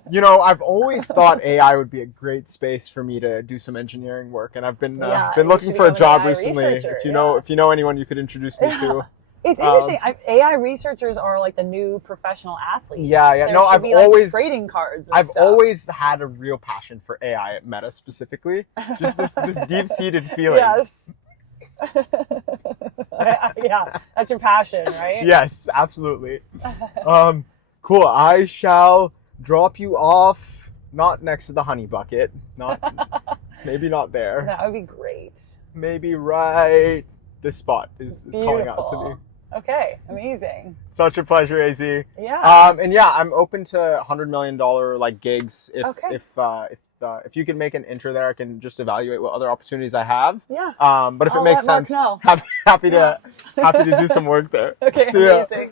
You know, I've always thought AI would be a great space for me to do some engineering work, and I've been looking for a job recently. If you know anyone you could introduce me to. It's interesting. AI researchers are like the new professional athletes. Yeah. There No, should I've be, like, always trading cards. And I've stuff. always had a real passion for AI at Meta specifically. Just this deep-seated feeling. Yes. Yeah, that's your passion, right? Yes, absolutely. Cool. I shall drop you off, not next to the honey bucket, maybe not there. That would be great. Maybe right. This spot is calling out to me. Okay, amazing. Such a pleasure, AZ. Yeah. And yeah, I'm open to $100 million like gigs. Okay. If you can make an intro there, I can just evaluate what other opportunities I have. Yeah. But if I'll it makes let Mark sense, know. happy to do some work there. Okay, See ya. amazing.